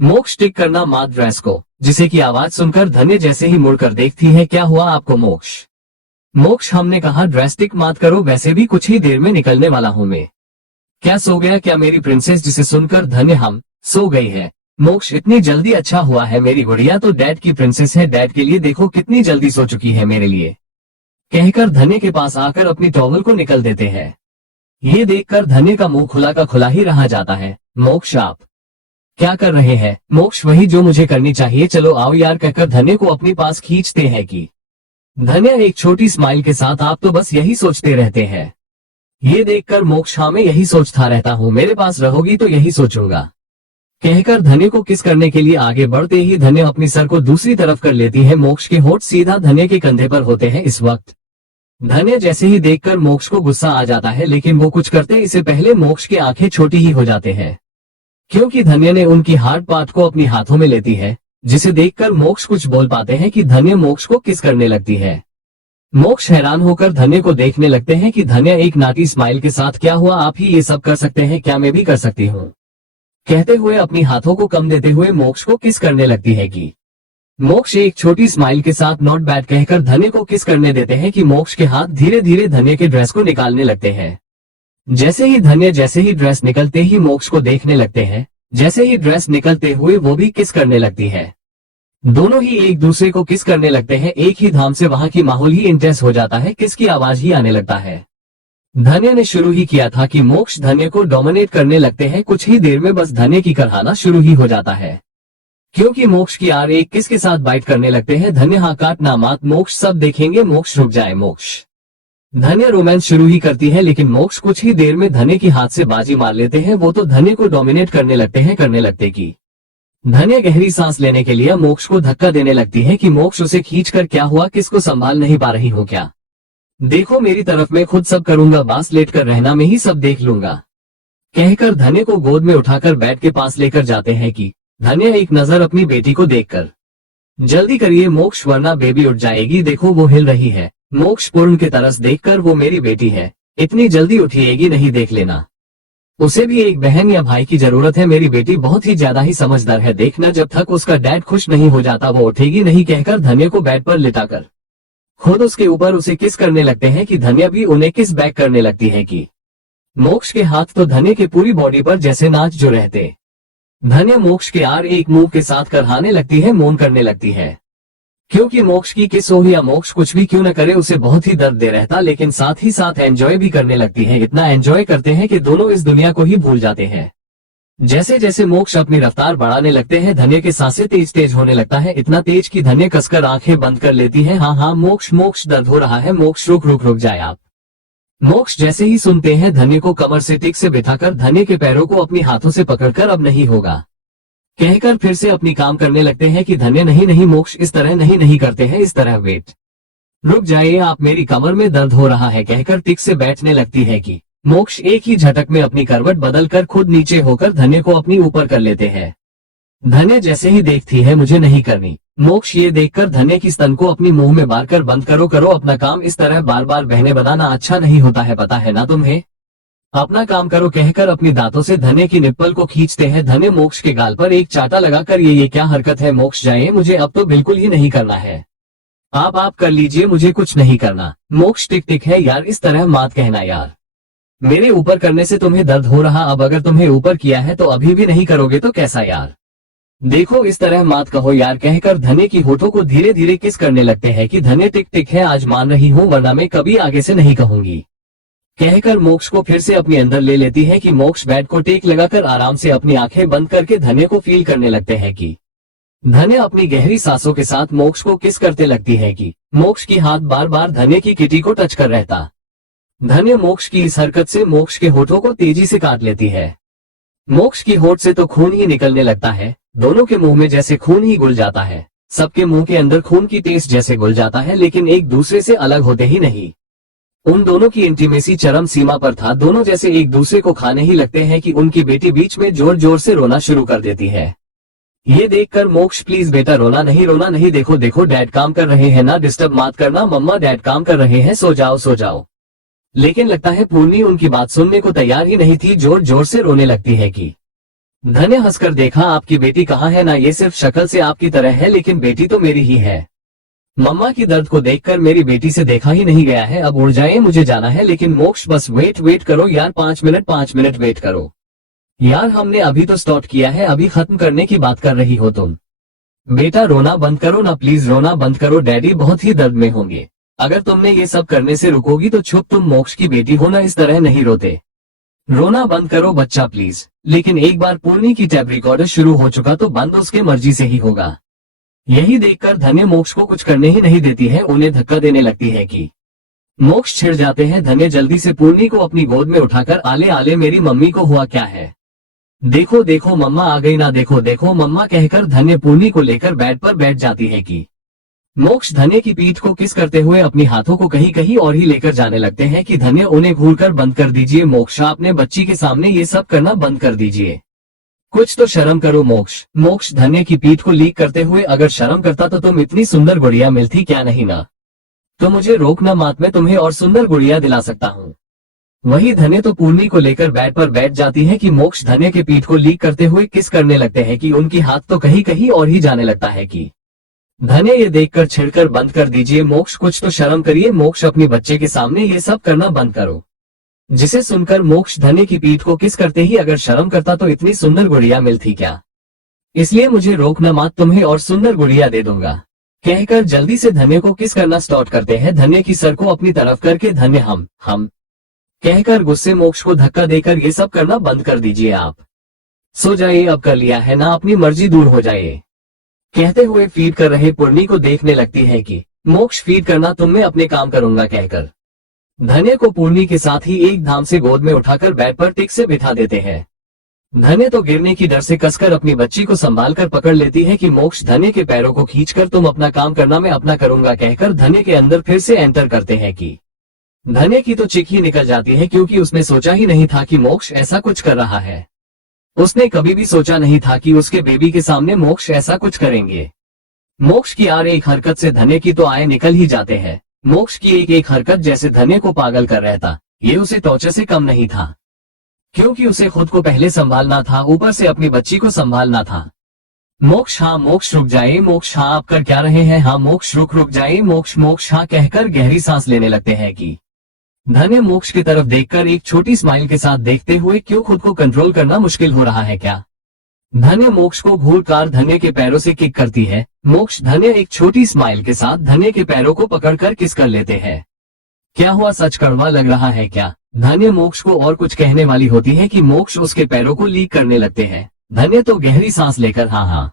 मोक्ष टिक करना मात ड्रेस को, जिसे की आवाज सुनकर धन्य जैसे ही मुड़कर देखती है। क्या हुआ आपको मोक्ष? मोक्ष हमने कहा ड्रेस टिक मात करो, वैसे भी कुछ ही देर में निकलने वाला हूँ मैं। क्या सो गया क्या मेरी प्रिंसेस? जिसे सुनकर धन्य हम सो गई है। मोक्ष इतनी जल्दी, अच्छा हुआ है मेरी गुड़िया तो डैड की प्रिंसेस है, डैड के लिए देखो कितनी जल्दी सो चुकी है मेरे लिए कहकर धन्य के पास आकर अपनी टॉवल को निकल देते हैं। ये देखकर धन्य का मुंह खुला का खुला ही रह जाता है। मोक्ष आप क्या कर रहे हैं? मोक्ष वही जो मुझे करनी चाहिए, चलो आओ यार कहकर धन्य को अपने पास खींचते हैं कि धन्य एक छोटी स्माइल के साथ आप तो बस यही सोचते रहते हैं। ये देखकर मोक्ष हाँ मैं यही सोचता रहता हूँ, मेरे पास रहोगी तो यही सोचूंगा कहकर धन्य को किस करने के लिए आगे बढ़ते ही धन्य अपनी सर को दूसरी तरफ कर लेती है। मोक्ष के होठ सीधा धन्य के कंधे पर होते हैं इस वक्त। धन्य जैसे ही देखकर मोक्ष को गुस्सा आ जाता है, लेकिन वो कुछ करते इससे पहले मोक्ष की आंखें छोटी ही हो जाते हैं क्योंकि धन्य ने उनकी हार्ड पार्ट को अपनी हाथों में लेती है, जिसे देखकर मोक्ष कुछ बोल पाते हैं कि धन्य मोक्ष को किस करने लगती है। मोक्ष हैरान होकर धन्य को देखने लगते हैं कि धन्य एक नाटी स्माइल के साथ क्या हुआ, आप ही ये सब कर सकते हैं क्या, मैं भी कर सकती हूँ कहते हुए अपनी हाथों को कम देते हुए मोक्ष को किस करने लगती है कि मोक्ष एक छोटी स्माइल के साथ नॉट बैड कहकर धन्य को किस करने देते हैं कि मोक्ष के हाथ धीरे धीरे धन्य के ड्रेस को निकालने लगते हैं। जैसे ही ड्रेस निकलते ही मोक्ष को देखने लगते हैं, जैसे ही ड्रेस निकलते हुए वो भी किस करने लगती है। दोनों ही एक दूसरे को किस करने लगते हैं एक ही धाम से, वहां की माहौल ही इंटेंस हो जाता है, किस की आवाज ही आने लगता है। धन्य ने शुरू ही किया था कि मोक्ष धन्य को डोमिनेट करने लगते हैं, कुछ ही देर में बस धन्य की करहाना शुरू ही हो जाता है क्योंकि मोक्ष की आर एक किस के साथ बाइट करने लगते हैं। धन्य हाँ काट ना मात, मोक्ष सब देखेंगे, मोक्ष रुक जाए। मोक्ष धन्य रोमांस शुरू ही करती है, लेकिन मोक्ष कुछ ही देर में धन्य की हाथ से बाजी मार लेते हैं। वो तो धन्य को डोमिनेट करने लगते कि धन्य गहरी सांस लेने के लिए मोक्ष को धक्का देने लगती है कि मोक्ष उसे खींचकर क्या हुआ, किसको संभाल नहीं पा रही हो क्या? देखो मेरी तरफ, मैं खुद सब करूंगा, बास लेट कर रहना, मैं ही सब देख लूंगा कहकर धन्य को गोद में उठाकर बेड के पास लेकर जाते हैं कि धन्य एक नजर अपनी बेटी को देखकर जल्दी करिए मोक्ष वरना बेबी उठ जाएगी, देखो वो हिल रही है। मोक्ष पूर्ण के तरस देखकर वो मेरी बेटी है, इतनी जल्दी उठिएगी नहीं, देख लेना उसे भी एक बहन या भाई की जरूरत है, मेरी बेटी बहुत ही ज्यादा ही समझदार है, देखना जब तक उसका डैड खुश नहीं हो जाता वो उठेगी नहीं कहकर धन्य को बेड पर लिटाकर खुद उसके ऊपर उसे किस करने लगते हैं कि धन्य भी उन्हें किस बैक करने लगती है कि मोक्ष के हाथ तो धन्य के पूरी बॉडी पर जैसे नाच जो रहते। धन्य मोक्ष के आर एक मुंह के साथ करहाने लगती है, मौन करने लगती है क्योंकि मोक्ष की किस हो या मोक्ष कुछ भी क्यों न करे उसे बहुत ही दर्द दे रहता, लेकिन साथ ही साथ एंजॉय भी करने लगती है। इतना एंजॉय करते हैं कि दोनों इस दुनिया को ही भूल जाते हैं। जैसे जैसे मोक्ष अपनी रफ्तार बढ़ाने लगते हैं, धन्य के सांसें तेज तेज होने लगता है, इतना तेज कि धन्य कसकर आंखें बंद कर लेती है। हाँ हाँ, मोक्ष मोक्ष दर्द हो रहा है, मोक्ष रुक रुक रुक जाए आप। मोक्ष जैसे ही सुनते हैं, धन्य को कमर से टिक से बिठाकर धन्य के पैरों को अपनी हाथों से पकड़कर अब नहीं होगा कहकर फिर से अपनी काम करने लगते हैं कि धन्य नहीं नहीं मोक्ष इस तरह नहीं नहीं करते हैं, इस तरह वेट रुक जाइए आप, मेरी कमर में दर्द हो रहा है कहकर टिक से बैठने लगती है कि मोक्ष एक ही झटक में अपनी करवट बदलकर खुद नीचे होकर धन्य को अपनी ऊपर कर लेते हैं। धन्य जैसे ही देखती है मुझे नहीं करनी, मोक्ष ये देखकर धन्य की स्तन को अपनी मुंह में बार कर बंद करो करो अपना काम, इस तरह बार बार बहने बनाना अच्छा नहीं होता है, पता है ना तुम्हें, अपना काम करो कहकर अपनी दांतों से धन्य की निप्पल को खींचते हैं। धन्य मोक्ष के गाल पर एक चाटा लगाकर ये क्या हरकत है, मोक्ष जाइए, मुझे अब तो बिल्कुल ही नहीं करना है, आप कर लीजिए, मुझे कुछ नहीं करना। मोक्ष टिक टिक है यार, इस तरह मत कहना यार, मेरे ऊपर करने से तुम्हें दर्द हो रहा, अब अगर तुम्हें ऊपर किया है तो अभी भी नहीं करोगे तो कैसा यार, देखो इस तरह मत कहो यार कहकर धन्य की होठों को धीरे धीरे किस करने लगते हैं कि धन्य टिक टिक है, आज मान रही हूँ वरना मैं कभी आगे से नहीं कहूंगी कहकर मोक्ष को फिर से अपने अंदर ले लेती है कि मोक्ष बेड को टेक लगाकर आराम से अपनी आंखें बंद करके धन्य को फील करने लगते हैं कि धन्य अपनी गहरी सांसों के साथ मोक्ष को किस करते लगती है कि मोक्ष की हाथ बार बार धन्य की किटी को टच कर रहता। धन्य मोक्ष की इस हरकत से मोक्ष के होठों को तेजी से काट लेती है। मोक्ष की होठ से तो खून ही निकलने लगता है, दोनों के मुंह में जैसे खून ही घुल जाता है, सबके मुंह के अंदर खून की टेस्ट जैसे घुल जाता है, लेकिन एक दूसरे से अलग होते ही नहीं। उन दोनों की इंटीमेसी चरम सीमा पर था, दोनों जैसे एक दूसरे को खाने ही लगते हैं कि उनकी बेटी बीच में जोर जोर से रोना शुरू कर देती है। ये देखकर मोक्ष प्लीज बेटा रोना नहीं, देखो देखो डैड काम कर रहे हैं ना, डिस्टर्ब मत करना मम्मा, डैड काम कर रहे हैं, सो जाओ सो जाओ। लेकिन लगता है पूर्णी उनकी बात सुनने को तैयार ही नहीं थी, जोर जोर से रोने लगती है कि धन्य हंसकर देखा आपकी बेटी कहाँ है ना, ये सिर्फ शक्ल से आपकी तरह है लेकिन बेटी तो मेरी ही है। मम्मा की दर्द को देखकर मेरी बेटी से देखा ही नहीं गया है, अब उड़ जाए, मुझे जाना है। लेकिन मोक्ष बस वेट करो यार, 5 मिनट वेट करो यार, हमने अभी तो स्टार्ट किया है, अभी खत्म करने की बात कर रही हो तुम। बेटा रोना बंद करो ना प्लीज, रोना बंद करो, डैडी बहुत ही दर्द में होंगे, अगर तुमने ये सब करने से रुकोगी तो चुप, तुम मोक्ष की बेटी हो ना, इस तरह नहीं रोते, रोना बंद करो बच्चा प्लीज। लेकिन एक बार पूर्णी की टैब रिकॉर्डर शुरू हो चुका तो बंद उसके मर्जी से ही होगा। यही देखकर धन्य मोक्ष को कुछ करने ही नहीं देती है, उन्हें धक्का देने लगती है कि मोक्ष छिड़ जाते हैं। धन्य जल्दी से पूर्णी को अपनी गोद में उठाकर आले आले मेरी मम्मी को हुआ क्या है, देखो देखो मम्मा आ गई ना, देखो देखो मम्मा कहकर धन्य पूर्णी को लेकर बेड पर बैठ जाती है कि मोक्ष धन्य की पीठ को किस करते हुए अपनी हाथों को कहीं कहीं और ही लेकर जाने लगते हैं कि धन्य उन्हें घूरकर बंद कर दीजिए मोक्ष, आपने बच्ची के सामने ये सब करना बंद कर दीजिए, कुछ तो शर्म करो मोक्ष। मोक्ष धन्य की पीठ को लीक करते हुए अगर शर्म करता तो तुम इतनी सुंदर गुड़िया मिलती क्या, नहीं ना, तो मुझे रोकना मत, मैं तुम्हें और सुंदर गुड़िया दिला सकता हूँ। वही धन्य तो पूर्णी को लेकर बेड पर बैठ जाती है कि मोक्ष धन्य के पीठ को लीक करते हुए किस करने लगते हैं कि उनकी हाथ तो कहीं कहीं और ही जाने लगता है कि धन्य ये देखकर छिड़कर बंद कर दीजिए मोक्ष, कुछ तो शर्म करिए मोक्ष, अपने बच्चे के सामने ये सब करना बंद करो। जिसे सुनकर मोक्ष धन्य की पीठ को किस करते ही अगर शर्म करता तो इतनी सुंदर गुड़िया मिलती क्या, इसलिए मुझे रोकना मत, तुम्हें और सुंदर गुड़िया दे दूंगा कहकर जल्दी से धन्य को किस करना स्टार्ट करते हैं। धन्य की सर को अपनी तरफ करके धन्य हम कहकर गुस्से मोक्ष को धक्का देकर ये सब करना बंद कर दीजिए, आप सो जाइए, अब कर लिया है ना, अपनी मर्जी दूर हो जाए कहते हुए फीड कर रहे पूर्णी को देखने लगती है कि मोक्ष फीड करना तुम, मैं अपने काम करूंगा कहकर धन्य को पूर्णी के साथ ही एक धाम से गोद में उठाकर बेड पर टिक से बिठा देते हैं। धन्य तो गिरने की डर से कसकर अपनी बच्ची को संभाल कर पकड़ लेती है कि मोक्ष धन्य के पैरों को खींचकर तुम अपना काम करना, मैं अपना करूंगा कहकर धन्य के अंदर फिर से एंटर करते हैं कि धन्य की तो चिक ही निकल जाती है, क्योंकि उसने सोचा ही नहीं था कि मोक्ष ऐसा कुछ कर रहा है। उसने कभी भी सोचा नहीं था कि उसके बेबी के सामने मोक्ष ऐसा कुछ करेंगे। मोक्ष की यार एक हरकत से धन्य की तो आए निकल ही जाते हैं। मोक्ष की एक हरकत जैसे धन्य को पागल कर रहता, ये उसे टॉर्चर से कम नहीं था, क्योंकि उसे खुद को पहले संभालना था, ऊपर से अपनी बच्ची को संभालना था। मोक्ष हाँ मोक्ष रुक जाए, मोक्ष हाँ आप कर क्या रहे हैं, हाँ मोक्ष रुक जाए, मोक्ष हाँ कहकर गहरी सांस लेने लगते हैं कि धन्य मोक्ष की तरफ देखकर एक छोटी स्माइल के साथ देखते हुए क्यों खुद को कंट्रोल करना मुश्किल हो रहा है क्या। धन्य मोक्ष को घूरकर धन्य के पैरों से किक करती है। मोक्ष धन्य एक छोटी स्माइल के साथ धन्य के पैरों को पकड़कर किस कर लेते हैं। क्या हुआ, सच कड़वा लग रहा है क्या? धन्य मोक्ष को और कुछ कहने वाली होती है कि मोक्ष उसके पैरों को लीक करने लगते हैं। धन्य तो गहरी सांस लेकर हाँ हाँ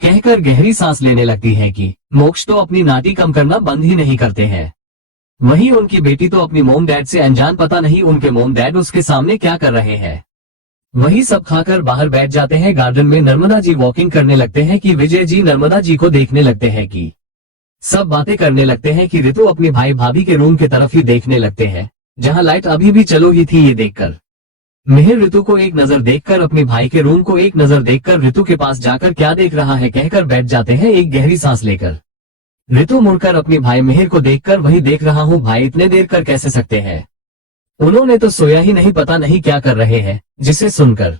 कहकर गहरी सांस लेने लगती है कि मोक्ष तो अपनी नाटी कम करना बंद ही नहीं करते हैं। वहीं उनकी बेटी तो अपनी मोम डैड से अनजान, पता नहीं उनके मोम डैड उसके सामने क्या कर रहे हैं। वही सब खाकर बाहर बैठ जाते हैं। गार्डन में नर्मदा जी वॉकिंग करने लगते हैं कि विजय जी नर्मदा जी को देखने लगते हैं कि सब बातें करने लगते हैं कि ऋतु अपने भाई भाभी के रूम की तरफ ही देखने लगते हैं जहां लाइट अभी भी चलो ही थी। ये देखकर मिहिर ऋतु को एक नजर देखकर, अपने भाई के रूम को एक नजर देखकर ऋतु के पास जाकर क्या देख रहा है कहकर बैठ जाते हैं एक गहरी सांस लेकर। ऋतु मुड़कर अपने भाई मिहिर को देखकर, वही देख रहा हूँ भाई, इतने देर कर कैसे सकते हैं, उन्होंने तो सोया ही नहीं, पता नहीं क्या कर रहे हैं। जिसे सुनकर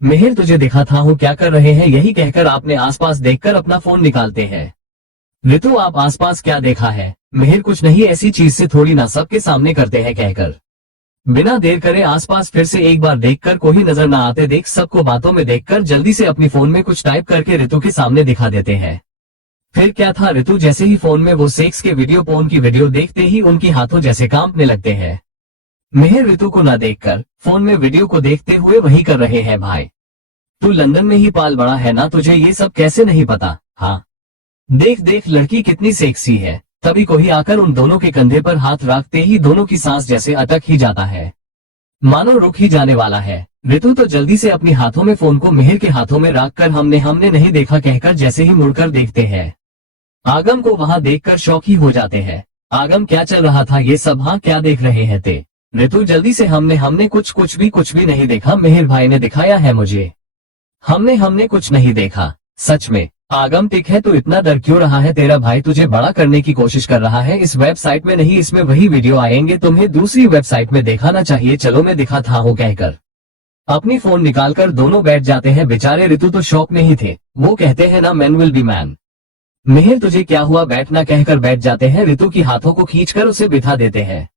मिहिर तुझे दिखा था हूँ क्या कर रहे हैं, यही कहकर आपने आसपास देखकर अपना फोन निकालते हैं। ऋतु आप आसपास क्या देखा है? मिहिर कुछ नहीं, ऐसी चीज से थोड़ी ना सबके सामने करते हैं कहकर बिना देर करे आसपास फिर से एक बार देखकर कोई नजर ना आते देख सबको बातों में देखकर जल्दी से अपनी फोन में कुछ टाइप करके ऋतु के सामने दिखा देते हैं। फिर क्या था, ऋतु जैसे ही फोन में वो सेक्स के वीडियो, पोर्न की वीडियो देखते ही उनकी हाथों जैसे कांपने लगते हैं। मिहिर ऋतु को न देखकर फोन में वीडियो को देखते हुए वही कर रहे हैं। भाई तू लंदन में ही पाल बड़ा है ना, तुझे ये सब कैसे नहीं पता? हाँ देख देख लड़की कितनी सेक्सी है। तभी कोई आकर उन दोनों के कंधे पर हाथ रखते ही दोनों की सांस जैसे अटक ही जाता है, मानो रुक ही जाने वाला है। ऋतु तो जल्दी से अपने हाथों में फोन को मिहिर के हाथों में रखकर हमने नहीं देखा कहकर जैसे ही मुड़कर देखते हैं। आगम को वहां देखकर शौक ही हो जाते हैं। आगम क्या चल रहा था ये सब? हाँ क्या देख रहे हैं ते? ऋतु जल्दी से हमने कुछ भी नहीं देखा, मिहिर भाई ने दिखाया है मुझे, हमने कुछ नहीं देखा सच में। आगम टिक है, तो इतना डर क्यों रहा है? तेरा भाई तुझे बड़ा करने की कोशिश कर रहा है। इस वेबसाइट में नहीं, इसमें वही वीडियो आएंगे, तुम्हें दूसरी वेबसाइट में दिखाना चाहिए। चलो मैं दिखाता हूँ कहकर अपनी फोन निकालकर दोनों बैठ जाते हैं। बेचारे ऋतु तो शौक में ही थे। वो कहते हैं ना man will be man. Mihir तुझे क्या हुआ, बैठना कहकर बैठ जाते हैं। ऋतु की हाथों को खींचकर उसे बिठा देते हैं।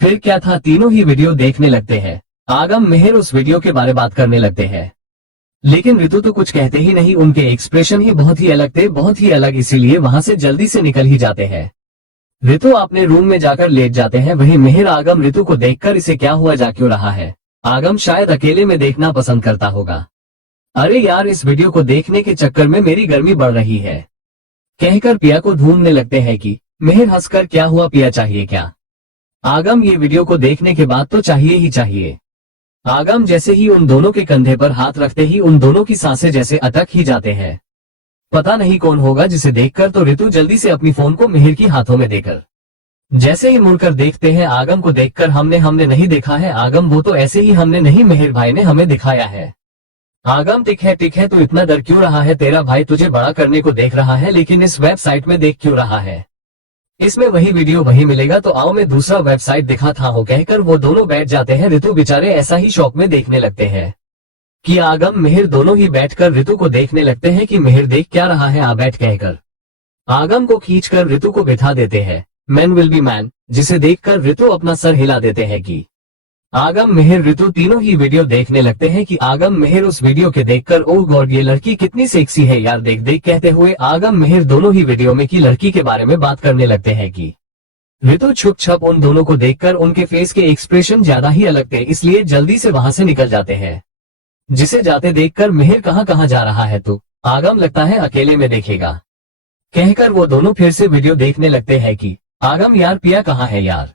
फिर क्या था, तीनों ही वीडियो देखने लगते हैं। आगम मिहिर उस वीडियो के बारे बात करने लगते हैं, लेकिन ऋतु तो कुछ कहते ही नहीं। उनके एक्सप्रेशन ही बहुत ही अलग थे, बहुत ही अलग, इसीलिए वहां से जल्दी से निकल ही जाते हैं। ऋतु अपने रूम में जाकर लेट जाते हैं। वही मिहिर आगम ऋतु को देखकर इसे क्या हुआ, जा क्यों रहा है? आगम शायद अकेले में देखना पसंद करता होगा। अरे यार इस वीडियो को देखने के चक्कर में मेरी गर्मी बढ़ रही है कहकर पिया को ढूंढने लगते हैं कि मिहिर हंसकर क्या हुआ पिया, चाहिए क्या? आगम ये वीडियो को देखने के बाद तो चाहिए ही चाहिए। आगम जैसे ही उन दोनों के कंधे पर हाथ रखते ही उन दोनों की सांसें जैसे अटक ही जाते हैं। पता नहीं कौन होगा जिसे देखकर तो ऋतु जल्दी से अपनी फोन को मिहिर की हाथों में देकर जैसे ही मुड़कर देखते हैं आगम को देखकर हमने नहीं देखा है आगम, वो तो ऐसे ही हमने नहीं, मिहिर भाई ने हमें दिखाया है। आगम टिक है तो इतना डर क्यों रहा है? तेरा भाई तुझे बड़ा करने को देख रहा है, लेकिन इस वेबसाइट में देख क्यों रहा है? इसमें वही वीडियो वही मिलेगा, तो आओ मैं दूसरा वेबसाइट दिखाता हूँ कहकर वो दोनों बैठ जाते हैं। ऋतु बेचारे ऐसा ही शौक में देखने लगते हैं कि आगम मिहिर दोनों ही बैठकर ऋतु को देखने लगते हैं कि मिहिर देख क्या रहा है, आ बैठ कहकर आगम को खींचकर ऋतु को बिठा देते हैं। मैन विल बी मैन, जिसे देखकर ऋतु अपना सर हिला देते हैं कि आगम मिहिर ऋतु तीनों ही वीडियो देखने लगते हैं कि आगम मिहिर उस वीडियो के देखकर ओह गॉड ये लड़की कितनी सेक्सी है यार, देख देख कहते हुए आगम मिहिर दोनों ही वीडियो में की लड़की के बारे में बात करने लगते हैं कि ऋतु छुप छप उन दोनों को देखकर उनके फेस के एक्सप्रेशन ज्यादा ही अलग थे, इसलिए जल्दी से वहां से निकल जाते हैं। जिसे जाते देखकर मिहिर कहाँ जा रहा है तू? आगम लगता है अकेले में देखेगा कहकर वो दोनों फिर से वीडियो देखने लगते हैं कि आगम यार पिया कहाँ है यार?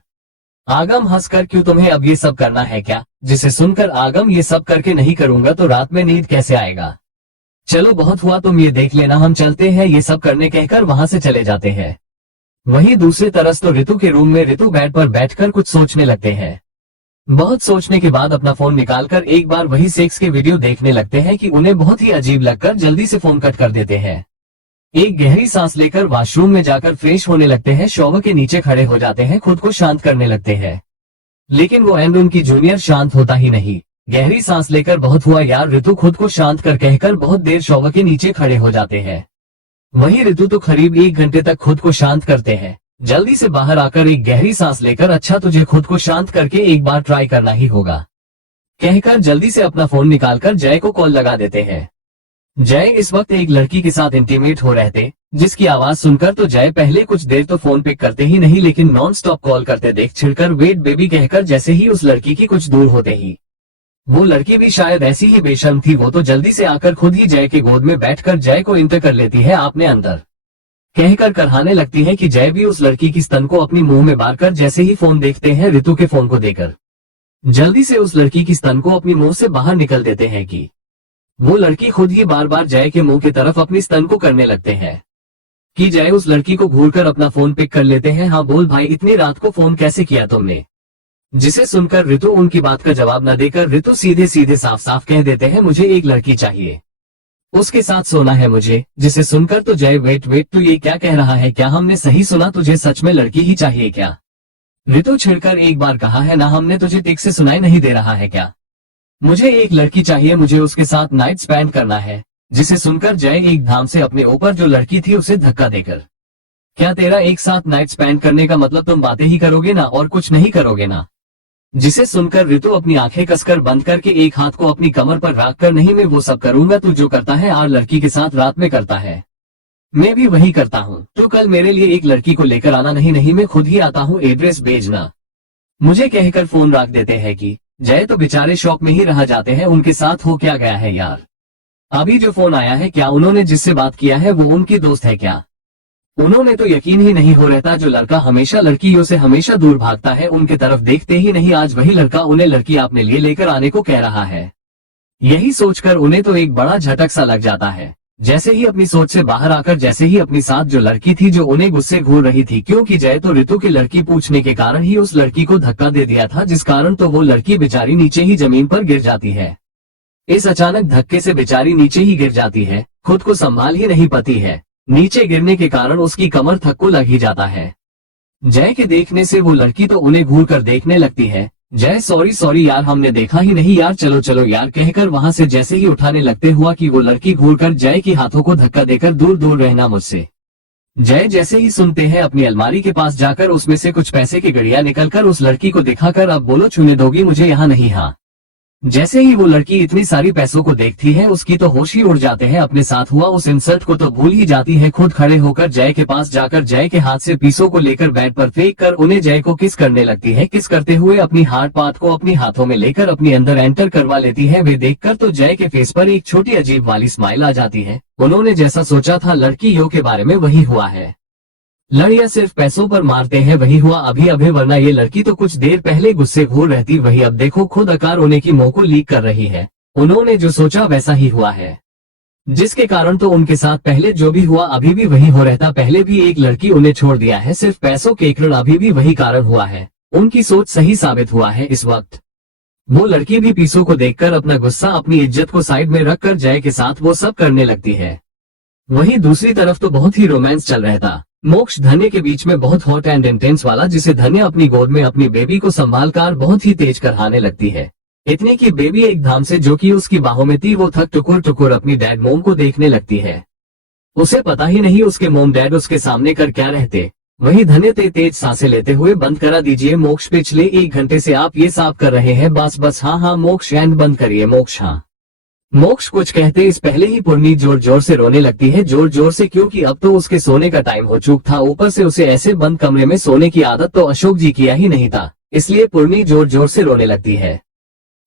आगम हंसकर क्यों तुम्हें अब ये सब करना है क्या? जिसे सुनकर आगम ये सब करके नहीं करूंगा तो रात में नींद कैसे आएगा? चलो बहुत हुआ तुम ये देख लेना, हम चलते हैं ये सब करने कहकर वहां से चले जाते हैं। वहीं दूसरी तरफ तो ऋतु के रूम में ऋतु बेड पर बैठकर कुछ सोचने लगते हैं। बहुत सोचने के बाद अपना फोन निकालकर एक बार वही सेक्स के वीडियो देखने लगते हैं कि उन्हें बहुत ही अजीब लगकर जल्दी से फोन कट कर देते हैं। एक गहरी सांस लेकर वॉशरूम में जाकर फ्रेश होने लगते हैं। शॉवर के नीचे खड़े हो जाते हैं, खुद को शांत करने लगते हैं, लेकिन वो एंड उनकी जूनियर शांत होता ही नहीं। गहरी सांस लेकर बहुत हुआ यार ऋतु खुद को शांत कर कहकर बहुत देर शॉवर के नीचे खड़े हो जाते हैं। वहीं ऋतु तो करीब 1 घंटे तक खुद को शांत करते हैं। जल्दी से बाहर आकर एक गहरी सांस लेकर अच्छा तुझे खुद को शांत करके एक बार ट्राई करना ही होगा कहकर जल्दी से अपना फोन निकालकर जय को कॉल लगा देते हैं। जय इस वक्त एक लड़की के साथ इंटीमेट हो रहे थे, जिसकी आवाज सुनकर तो जय पहले कुछ देर तो फोन पिक करते ही नहीं, लेकिन नॉन स्टॉप कॉल करते देख छिड़कर वेट बेबी कहकर जैसे ही उस लड़की की कुछ दूर होते ही वो लड़की भी शायद ऐसी ही बेशर्म थी, वो तो जल्दी से आकर खुद ही जय के गोद में बैठकर जय को इंटर कर लेती है आपने अंदर, कहकर करहाने लगती है कि जय भी उस लड़की की स्तन को अपनी मुंह में बारकर जैसे ही फोन देखते हैं रितु के फोन को देकर जल्दी से उस लड़की की स्तन को अपनी मुंह से बाहर निकल देते हैं कि वो लड़की खुद ही बार बार जय के मुंह की तरफ अपनी स्तन को करने लगते हैं कि जय उस लड़की को घूरकर अपना फोन पिक कर लेते हैं। हाँ बोल भाई, इतनी रात को फोन कैसे किया तुमने? जिसे सुनकर रितु उनकी बात का जवाब न देकर रितु सीधे सीधे साफ साफ कह देते हैं मुझे एक लड़की चाहिए, उसके साथ सोना है मुझे। जिसे सुनकर तो जय वेट तू ये क्या कह रहा है? क्या हमने सही सुना? तुझे सच में लड़की ही चाहिए क्या? रितु छिड़कर एक बार कहा है ना, हमने तुझे ठीक से सुनाई नहीं दे रहा है क्या? मुझे एक लड़की चाहिए, मुझे उसके साथ नाइट स्पेंड करना है। जिसे सुनकर जय एकदम से अपने ऊपर जो लड़की थी उसे धक्का देकर क्या तेरा एक साथ नाइट स्पेंड करने का मतलब तुम बातें ही करोगे ना और कुछ नहीं करोगे ना? जिसे सुनकर रितु अपनी आंखें कसकर बंद करके एक हाथ को अपनी कमर पर रखकर नहीं मैं वो सब करूंगा, तू जो करता है और लड़की के साथ रात में करता है मैं भी वही करता हूँ। तू कल मेरे लिए एक लड़की को लेकर आना। नहीं मैं खुद ही आता हूँ, एड्रेस भेजना मुझे, कहकर फोन रख देते हैं कि जय तो बेचारे शौक में ही रह जाते हैं। उनके साथ हो क्या गया है यार? अभी जो फोन आया है क्या उन्होंने जिससे बात किया है वो उनकी दोस्त है क्या? उन्होंने तो यकीन ही नहीं हो रहता, जो लड़का हमेशा लड़कियों से हमेशा दूर भागता है उनके तरफ देखते ही नहीं, आज वही लड़का उन्हें लड़की अपने लिए लेकर आने को कह रहा है। यही सोचकर उन्हें तो एक बड़ा झटक सा लग जाता है। जैसे ही अपनी सोच से बाहर आकर जैसे ही अपनी साथ जो लड़की थी जो उन्हें गुस्से घूर रही थी, क्योंकि जय तो रितु की लड़की पूछने के कारण ही उस लड़की को धक्का दे दिया था, जिस कारण तो वो लड़की बेचारी नीचे ही जमीन पर गिर जाती है। इस अचानक धक्के से बेचारी नीचे ही गिर जाती है, खुद को संभाल ही नहीं पाती है। नीचे गिरने के कारण उसकी कमर थक को लग ही जाता है। जय के देखने से वो लड़की तो उन्हें घूर कर देखने लगती है। जय सॉरी यार, हमने देखा ही नहीं यार, चलो यार कहकर वहां से जैसे ही उठाने लगते हुआ कि वो लड़की घूरकर जय के हाथों को धक्का देकर दूर रहना मुझसे। जय जैसे ही सुनते हैं अपनी अलमारी के पास जाकर उसमें से कुछ पैसे की गड़िया निकलकर उस लड़की को दिखाकर अब बोलो छूने दोगी मुझे यहाँ नहीं? हाँ। जैसे ही वो लड़की इतनी सारी पैसों को देखती है उसकी तो होश ही उड़ जाते हैं, अपने साथ हुआ उस इंसल्ट को तो भूल ही जाती है। खुद खड़े होकर जय के पास जाकर जय के हाथ से पीसों को लेकर बेड पर फेंक कर उन्हें जय को किस करने लगती है। किस करते हुए अपनी हार्ट पार्ट को अपनी हाथों में लेकर अपनी अंदर एंटर करवा लेती है। वे देखकर तो जय के फेस पर एक छोटी अजीब वाली स्माइल आ जाती है। उन्होंने जैसा सोचा था लड़कियों के बारे में वही हुआ है। लड़ियां सिर्फ पैसों पर मारते हैं, वही हुआ अभी वरना ये लड़की तो कुछ देर पहले गुस्से घूर रहती, वही अब देखो खुद आकार होने की मुंह को लीक कर रही है। उन्होंने जो सोचा वैसा ही हुआ है, जिसके कारण तो उनके साथ पहले जो भी हुआ अभी भी वही हो रहता। पहले भी एक लड़की उन्हें छोड़ दिया है, सिर्फ पैसों के कारण अभी भी वही कारण हुआ है। उनकी सोच सही साबित हुआ है। इस वक्त वो लड़की भी पीसों को देखकर अपना गुस्सा अपनी इज्जत को साइड में रखकर जय के साथ वो सब करने लगती है। वहीं दूसरी तरफ तो बहुत ही रोमांस चल रहा था मोक्ष धन्य के बीच में, बहुत हॉट एंड इंटेंस वाला, जिसे धन्य अपनी गोद में अपनी बेबी को संभालकर बहुत ही तेज करहाने लगती है। इतने की बेबी एकदम से जो कि उसकी बाहों में थी वो थक टुकुर अपनी डैड मोम को देखने लगती है। उसे पता ही नहीं उसके मोम डैड उसके सामने कर क्या रहते। वही धन्य तेज सांसें लेते हुए बंद करा दीजिए मोक्ष, पिछले 1 घंटे से आप ये साफ कर रहे हैं, बस हाँ मोक्ष एंड बंद करिए मोक्ष। हाँ मोक्ष कुछ कहते इस पहले ही पूर्णी जोर से रोने लगती है, जोर से, क्योंकि अब तो उसके सोने का टाइम हो चुका था। ऊपर से उसे ऐसे बंद कमरे में सोने की आदत तो अशोक जी किया ही नहीं था, इसलिए पूर्णी जोर से रोने लगती है।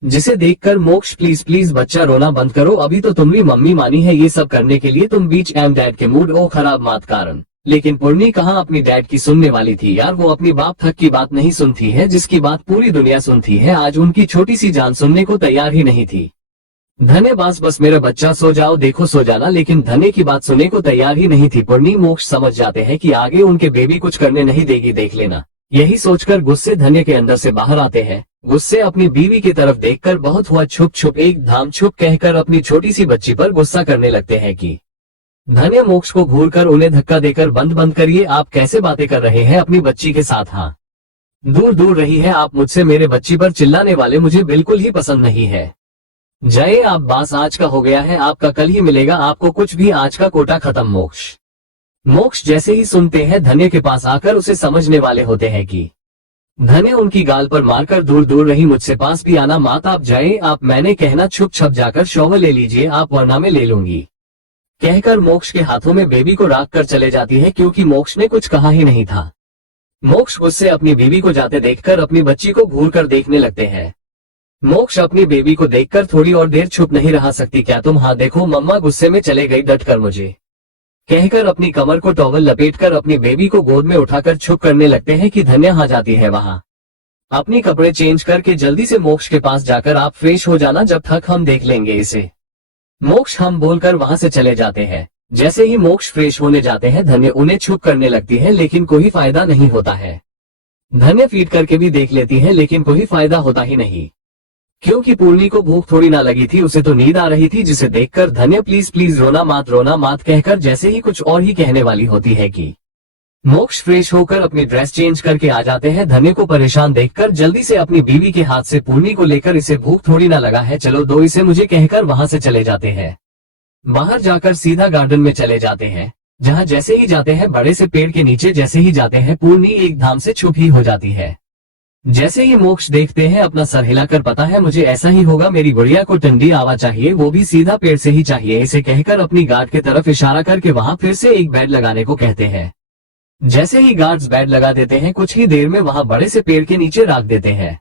जिसे देखकर मोक्ष प्लीज बच्चा रोना बंद करो, अभी तो तुमरी मम्मी मानी है ये सब करने के लिए, तुम बीच एम डैड के मूड ओ खराब मत कारण। लेकिन पूर्णी कहाँ अपनी डैड की सुनने वाली थी यार, वो अपनी बाप थक की बात नहीं सुनती है, जिसकी बात पूरी दुनिया सुनती है। आज उनकी छोटी सी जान सुनने को तैयार ही नहीं थी। धन्य बस मेरा बच्चा सो जाओ, देखो सो जाना, लेकिन धन्य की बात सुनने को तैयार ही नहीं थी। पूर्णी मोक्ष समझ जाते हैं कि आगे उनके बेबी कुछ करने नहीं देगी, देख लेना। यही सोचकर गुस्से धन्य के अंदर से बाहर आते हैं। गुस्से अपनी बीवी की तरफ देखकर बहुत हुआ छुप एक धाम छुप कहकर अपनी छोटी सी बच्ची पर गुस्सा करने लगते हैं कि धन्य मोक्ष को घूरकर उन्हें धक्का देकर बंद करिए, आप कैसे बातें कर रहे हैं अपनी बच्ची के साथ? हाँ दूर रही है आप मुझसे, मेरे बच्ची पर चिल्लाने वाले मुझे बिल्कुल ही पसंद नहीं है। जय आप बास आज का हो गया है, आपका कल ही मिलेगा, आपको कुछ भी, आज का कोटा खत्म। मोक्ष जैसे ही सुनते हैं धन्य के पास आकर उसे समझने वाले होते हैं कि धन्य उनकी गाल पर मारकर दूर रही, मुझसे पास भी आना मत, आप जाए आप, मैंने कहना छुप छप जाकर शॉवर ले लीजिए आप, वरना मैं ले लूंगी। कहकर मोक्ष के हाथों में बेबी को रख कर चले जाती है, क्योंकि मोक्ष ने कुछ कहा ही नहीं था। मोक्ष गुस्से अपनी बीवी को जाते देखकर अपनी बच्ची को घूर कर देखने लगते हैं। मोक्ष अपनी बेबी को देखकर थोड़ी और देर चुप नहीं रह सकती। क्या तुम? हाँ देखो मम्मा गुस्से में चले गई डट कर मुझे, कहकर अपनी कमर को टॉवल लपेटकर अपनी बेबी को गोद में उठाकर चुप करने लगते हैं कि धन्या आ जाती है वहां। अपनी कपड़े चेंज करके जल्दी से मोक्ष के पास जाकर आप फ्रेश हो जाना, जब तक हम देख लेंगे इसे। मोक्ष हम बोलकर वहां से चले जाते हैं। जैसे ही मोक्ष फ्रेश होने जाते हैं धन्या उन्हें चुप करने लगती है, लेकिन कोई फायदा नहीं होता है। धन्या फीड करके भी देख लेती है, लेकिन कोई फायदा होता ही नहीं, क्योंकि पूर्णी को भूख थोड़ी ना लगी थी, उसे तो नींद आ रही थी, जिसे देखकर धन्या प्लीज प्लीज रोना मत कहकर जैसे ही कुछ और ही कहने वाली होती है कि मोक्ष फ्रेश होकर अपनी ड्रेस चेंज करके आ जाते हैं। धन्या को परेशान देखकर जल्दी से अपनी बीवी के हाथ से पूर्णी को लेकर, इसे भूख थोड़ी ना लगा है, चलो दो इसे मुझे, कहकर वहां से चले जाते हैं। बाहर जाकर सीधा गार्डन में चले जाते हैं, जहां जैसे ही जाते हैं बड़े से पेड़ के नीचे जैसे ही जाते हैं पूर्णी एकदम से चुप ही हो जाती है। जैसे ही मोक्ष देखते हैं अपना सर हिलाकर, पता है मुझे ऐसा ही होगा, मेरी गुड़िया को ठंडी हवा चाहिए, वो भी सीधा पेड़ से ही चाहिए, इसे कहकर अपनी गार्ड की तरफ इशारा करके वहां फिर से एक बेड लगाने को कहते हैं। जैसे ही गार्ड्स बेड लगा देते हैं, कुछ ही देर में वहां बड़े से पेड़ के नीचे रख देते हैं।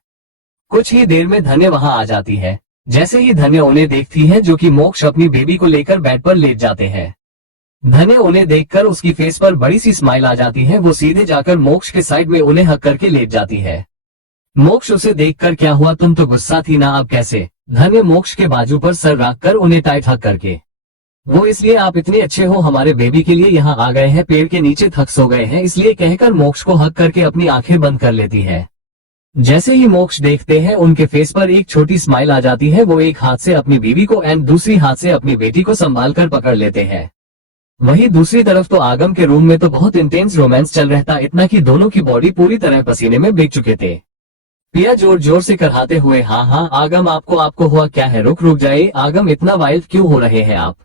कुछ ही देर में धन्या वहां आ जाती है। जैसे ही धन्या उन्हें देखती है, जो कि मोक्ष अपनी बेबी को लेकर बेड पर लेट जाते हैं, धन्या उन्हें देखकर उसकी फेस पर बड़ी सी स्माइल आ जाती है। वो सीधे जाकर मोक्ष के साइड में उन्हें हक करके लेट जाती है। मोक्ष उसे देखकर, क्या हुआ, तुम तो गुस्सा थी ना, अब कैसे? धन्या मोक्ष के बाजू पर सर रखकर उन्हें टाइट हक करके, वो इसलिए आप इतने अच्छे हो, हमारे बेबी के लिए यहाँ आ गए हैं, पेड़ के नीचे थक सो गए हैं, इसलिए कहकर मोक्ष को हक करके अपनी आंखें बंद कर लेती है। जैसे ही मोक्ष देखते हैं उनके फेस पर एक छोटी स्माइल आ जाती है। वो एक हाथ से अपनी बीवी को एंड दूसरी हाथ से अपनी बेटी को संभाल कर पकड़ लेते हैं। वहीं दूसरी तरफ तो आगम के रूम में तो बहुत इंटेंस रोमांस चल रहा था, इतना कि दोनों की बॉडी पूरी तरह पसीने में भीग चुके थे। पिया जोर जोर से कराते हुए, हाँ आगम आपको हुआ क्या है, रुक जाए आगम, इतना वाइल्ड क्यों हो रहे हैं आप,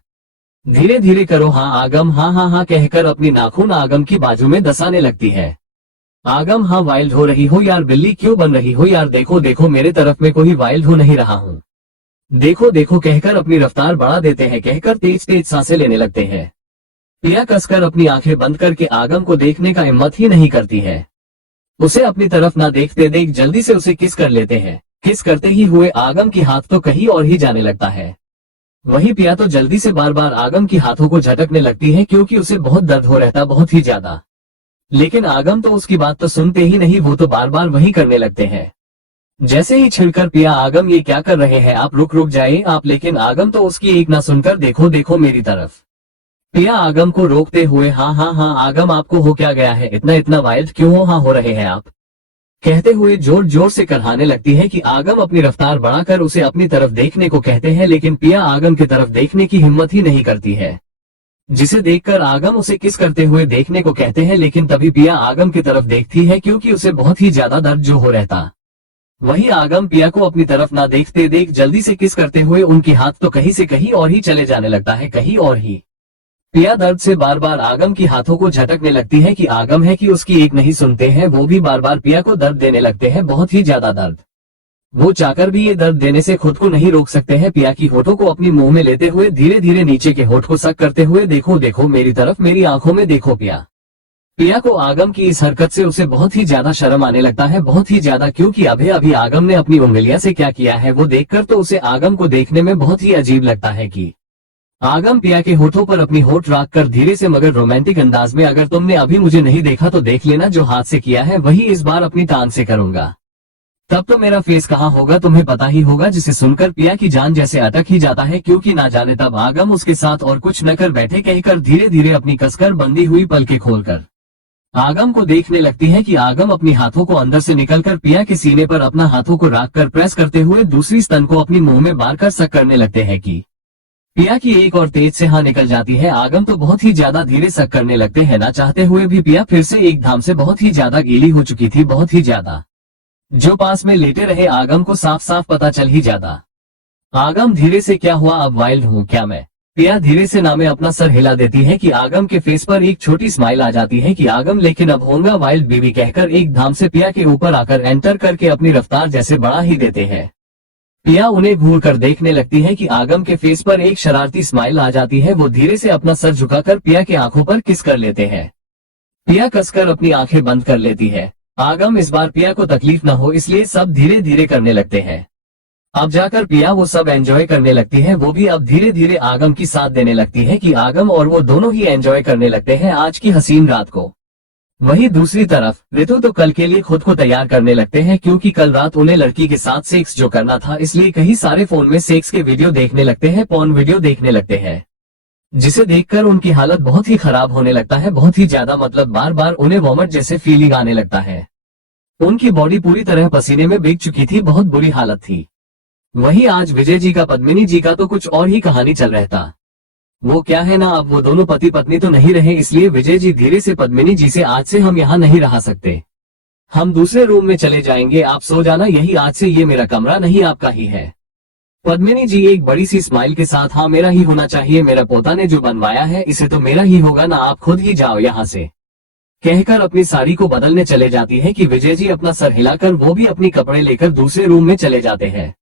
धीरे धीरे करो, हाँ आगम, हाँ कहकर अपनी नाखून आगम की बाजू में दसाने लगती है। आगम, हाँ वाइल्ड हो रही हो यार, बिल्ली क्यों बन रही हो यार, देखो मेरे तरफ में कोई वाइल्ड हो नहीं रहा हूँ, देखो कहकर अपनी रफ्तार बढ़ा देते हैं, कहकर तेज तेज सांसें लेने लगते हैं। पिया कसकर अपनी आंखें बंद करके आगम को देखने का हिम्मत ही नहीं करती है। उसे अपनी तरफ ना देखते देख जल्दी से उसे किस कर लेते हैं। किस करते ही हुए आगम की हाथ तो कहीं और ही जाने लगता है। वहीं पिया तो जल्दी से बार बार आगम की हाथों को झटकने लगती है, क्योंकि उसे बहुत दर्द हो रहता, बहुत ही ज्यादा। लेकिन आगम तो उसकी बात तो सुनते ही नहीं, वो तो बार बार वही करने लगते हैं। जैसे ही छिड़कर पिया, आगम ये क्या कर रहे हैं आप, रुक जाइए आप, लेकिन आगम तो उसकी एक ना सुनकर, देखो मेरी तरफ। पिया आगम को रोकते हुए, हाँ आगम आपको हो क्या गया है, इतना वाइल्ड क्यों हो रहे हैं आप, कहते हुए जोर जोर से कराने लगती है कि आगम अपनी रफ्तार बढ़ाकर उसे अपनी तरफ देखने को कहते हैं, लेकिन पिया आगम की तरफ देखने की हिम्मत ही नहीं करती है। जिसे देखकर आगम उसे किस करते हुए देखने को कहते हैं, लेकिन तभी पिया आगम की तरफ देखती है, क्योंकि उसे बहुत ही ज्यादा दर्द जो हो रहता। वही आगम पिया को अपनी तरफ ना देखते देख जल्दी से किस करते हुए उनकी हाथ तो कहीं से कहीं और ही चले जाने लगता है, कहीं और ही। पिया दर्द से बार बार आगम की हाथों को झटकने लगती है कि आगम है कि उसकी एक नहीं सुनते हैं, वो भी बार बार पिया को दर्द देने लगते हैं, बहुत ही ज्यादा दर्द। वो चाहकर भी ये दर्द देने से खुद को नहीं रोक सकते हैं। पिया की होठों को अपनी मुंह में लेते हुए धीरे धीरे नीचे के होठ को सक करते हुए, देखो मेरी तरफ, मेरी आंखों में देखो पिया को आगम की इस हरकत से उसे बहुत ही ज्यादा शर्म आने लगता है, बहुत ही ज्यादा, क्योंकि अभी आगम ने अपनी उंगलियां से क्या किया है वो देखकर तो उसे आगम को देखने में बहुत ही अजीब लगता है कि आगम पिया के होठों पर अपनी होठ रख कर धीरे से मगर रोमांटिक अंदाज में, अगर तुमने अभी मुझे नहीं देखा तो देख लेना, जो हाथ से किया है वही इस बार अपनी टांग से करूंगा, तब तो मेरा फेस कहाँ होगा तुम्हें पता ही होगा। जिसे सुनकर पिया की जान जैसे अटक ही जाता है, क्योंकि ना जाने तब आगम उसके साथ और कुछ न कर बैठे, कहकर धीरे धीरे अपनी कसकर बंदी हुई पलकें खोलकर आगम को देखने लगती है कि आगम अपनी हाथों को अंदर से निकलकर पिया के सीने पर अपना हाथों को रखकर प्रेस करते हुए दूसरी स्तन को अपनी मुंह में बार कर सक करने लगते हैं कि पिया की एक और तेज से हाँ निकल जाती है। आगम तो बहुत ही ज्यादा धीरे सक करने लगते हैं, ना चाहते हुए भी पिया फिर से एक धाम से बहुत ही ज्यादा गीली हो चुकी थी, बहुत ही ज्यादा, जो पास में लेटे रहे आगम को साफ साफ पता चल ही जाता। आगम धीरे से, क्या हुआ, अब वाइल्ड हूँ क्या मैं? पिया धीरे से नामे अपना सर हिला देती है कि आगम के फेस पर एक छोटी स्माइल आ जाती है कि आगम लेकिन अब होगा वाइल्ड बीवी, कहकर एक धाम से पिया के ऊपर आकर एंटर करके अपनी रफ्तार जैसे बढ़ा ही देते हैं। पिया उन्हें घूर कर देखने लगती है कि आगम के फेस पर एक शरारती स्माइल आ जाती है। वो धीरे से अपना सर झुकाकर पिया के आंखों पर किस कर लेते हैं। पिया कसकर अपनी आंखें बंद कर लेती है। आगम इस बार पिया को तकलीफ न हो इसलिए सब धीरे धीरे करने लगते हैं। अब जाकर पिया वो सब एंजॉय करने लगती है। वो भी अब धीरे धीरे आगम की साथ देने लगती है कि आगम और वो दोनों ही एंजॉय करने लगते हैं आज की हसीन रात को। वहीं दूसरी तरफ ऋतु तो कल के लिए खुद को तैयार करने लगते हैं, क्योंकि कल रात उन्हें लड़की के साथ सेक्स जो करना था, इसलिए कई सारे फोन में सेक्स के वीडियो देखने लगते हैं, पॉर्न वीडियो देखने लगते हैं, जिसे देखकर उनकी हालत बहुत ही खराब होने लगता है। बहुत ही ज्यादा, मतलब बार बार उन्हें वॉमिट जैसे फीलिंग आने लगता है। उनकी बॉडी पूरी तरह पसीने में भीग चुकी थी, बहुत बुरी हालत थी। वहीं आज विजय जी का पद्मिनी जी का तो कुछ और ही कहानी चल रहता। वो क्या है ना, अब वो दोनों पति पत्नी तो नहीं रहे, इसलिए विजय जी धीरे से पद्मिनी जी से आज से हम यहाँ नहीं रह सकते, हम दूसरे रूम में चले जाएंगे, आप सो जाना, यही आज से ये मेरा कमरा नहीं आपका ही है। पद्मिनी जी एक बड़ी सी स्माइल के साथ, हाँ मेरा ही होना चाहिए, मेरा पोता ने जो बनवाया है इसे तो मेरा ही होगा ना, आप खुद ही जाओ यहाँ से, कहकर अपनी साड़ी को बदलने चले जाती है कि विजय जी अपना सर हिलाकर वो भी अपनी कपड़े लेकर दूसरे रूम में चले जाते हैं।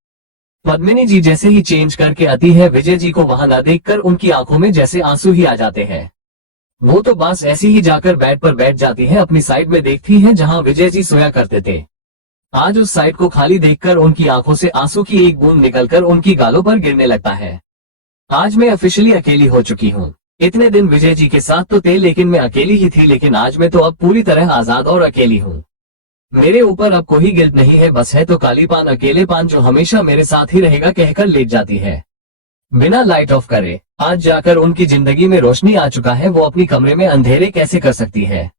पद्मिनी जी जैसे ही चेंज करके आती है, विजय जी को वहां न देखकर उनकी आंखों में जैसे आंसू ही आ जाते हैं। वो तो बस ऐसी ही जाकर बेड पर बैठ जाती है, अपनी साइड में देखती है जहां विजय जी सोया करते थे। आज उस साइड को खाली देखकर उनकी आंखों से आंसू की एक बूंद निकलकर उनकी गालों पर गिरने लगता है। आज मैं ऑफिशियली अकेली हो चुकी हूँ। इतने दिन विजय जी के साथ तो थे लेकिन मैं अकेली ही थी, लेकिन आज मैं तो अब पूरी तरह आजाद और अकेली हूँ। मेरे ऊपर अब कोई गिल्ट नहीं है, बस है तो काली पान, अकेले पान जो हमेशा मेरे साथ ही रहेगा, कहकर लेट जाती है बिना लाइट ऑफ करे। आज जाकर उनकी जिंदगी में रोशनी आ चुका है, वो अपनी कमरे में अंधेरे कैसे कर सकती है।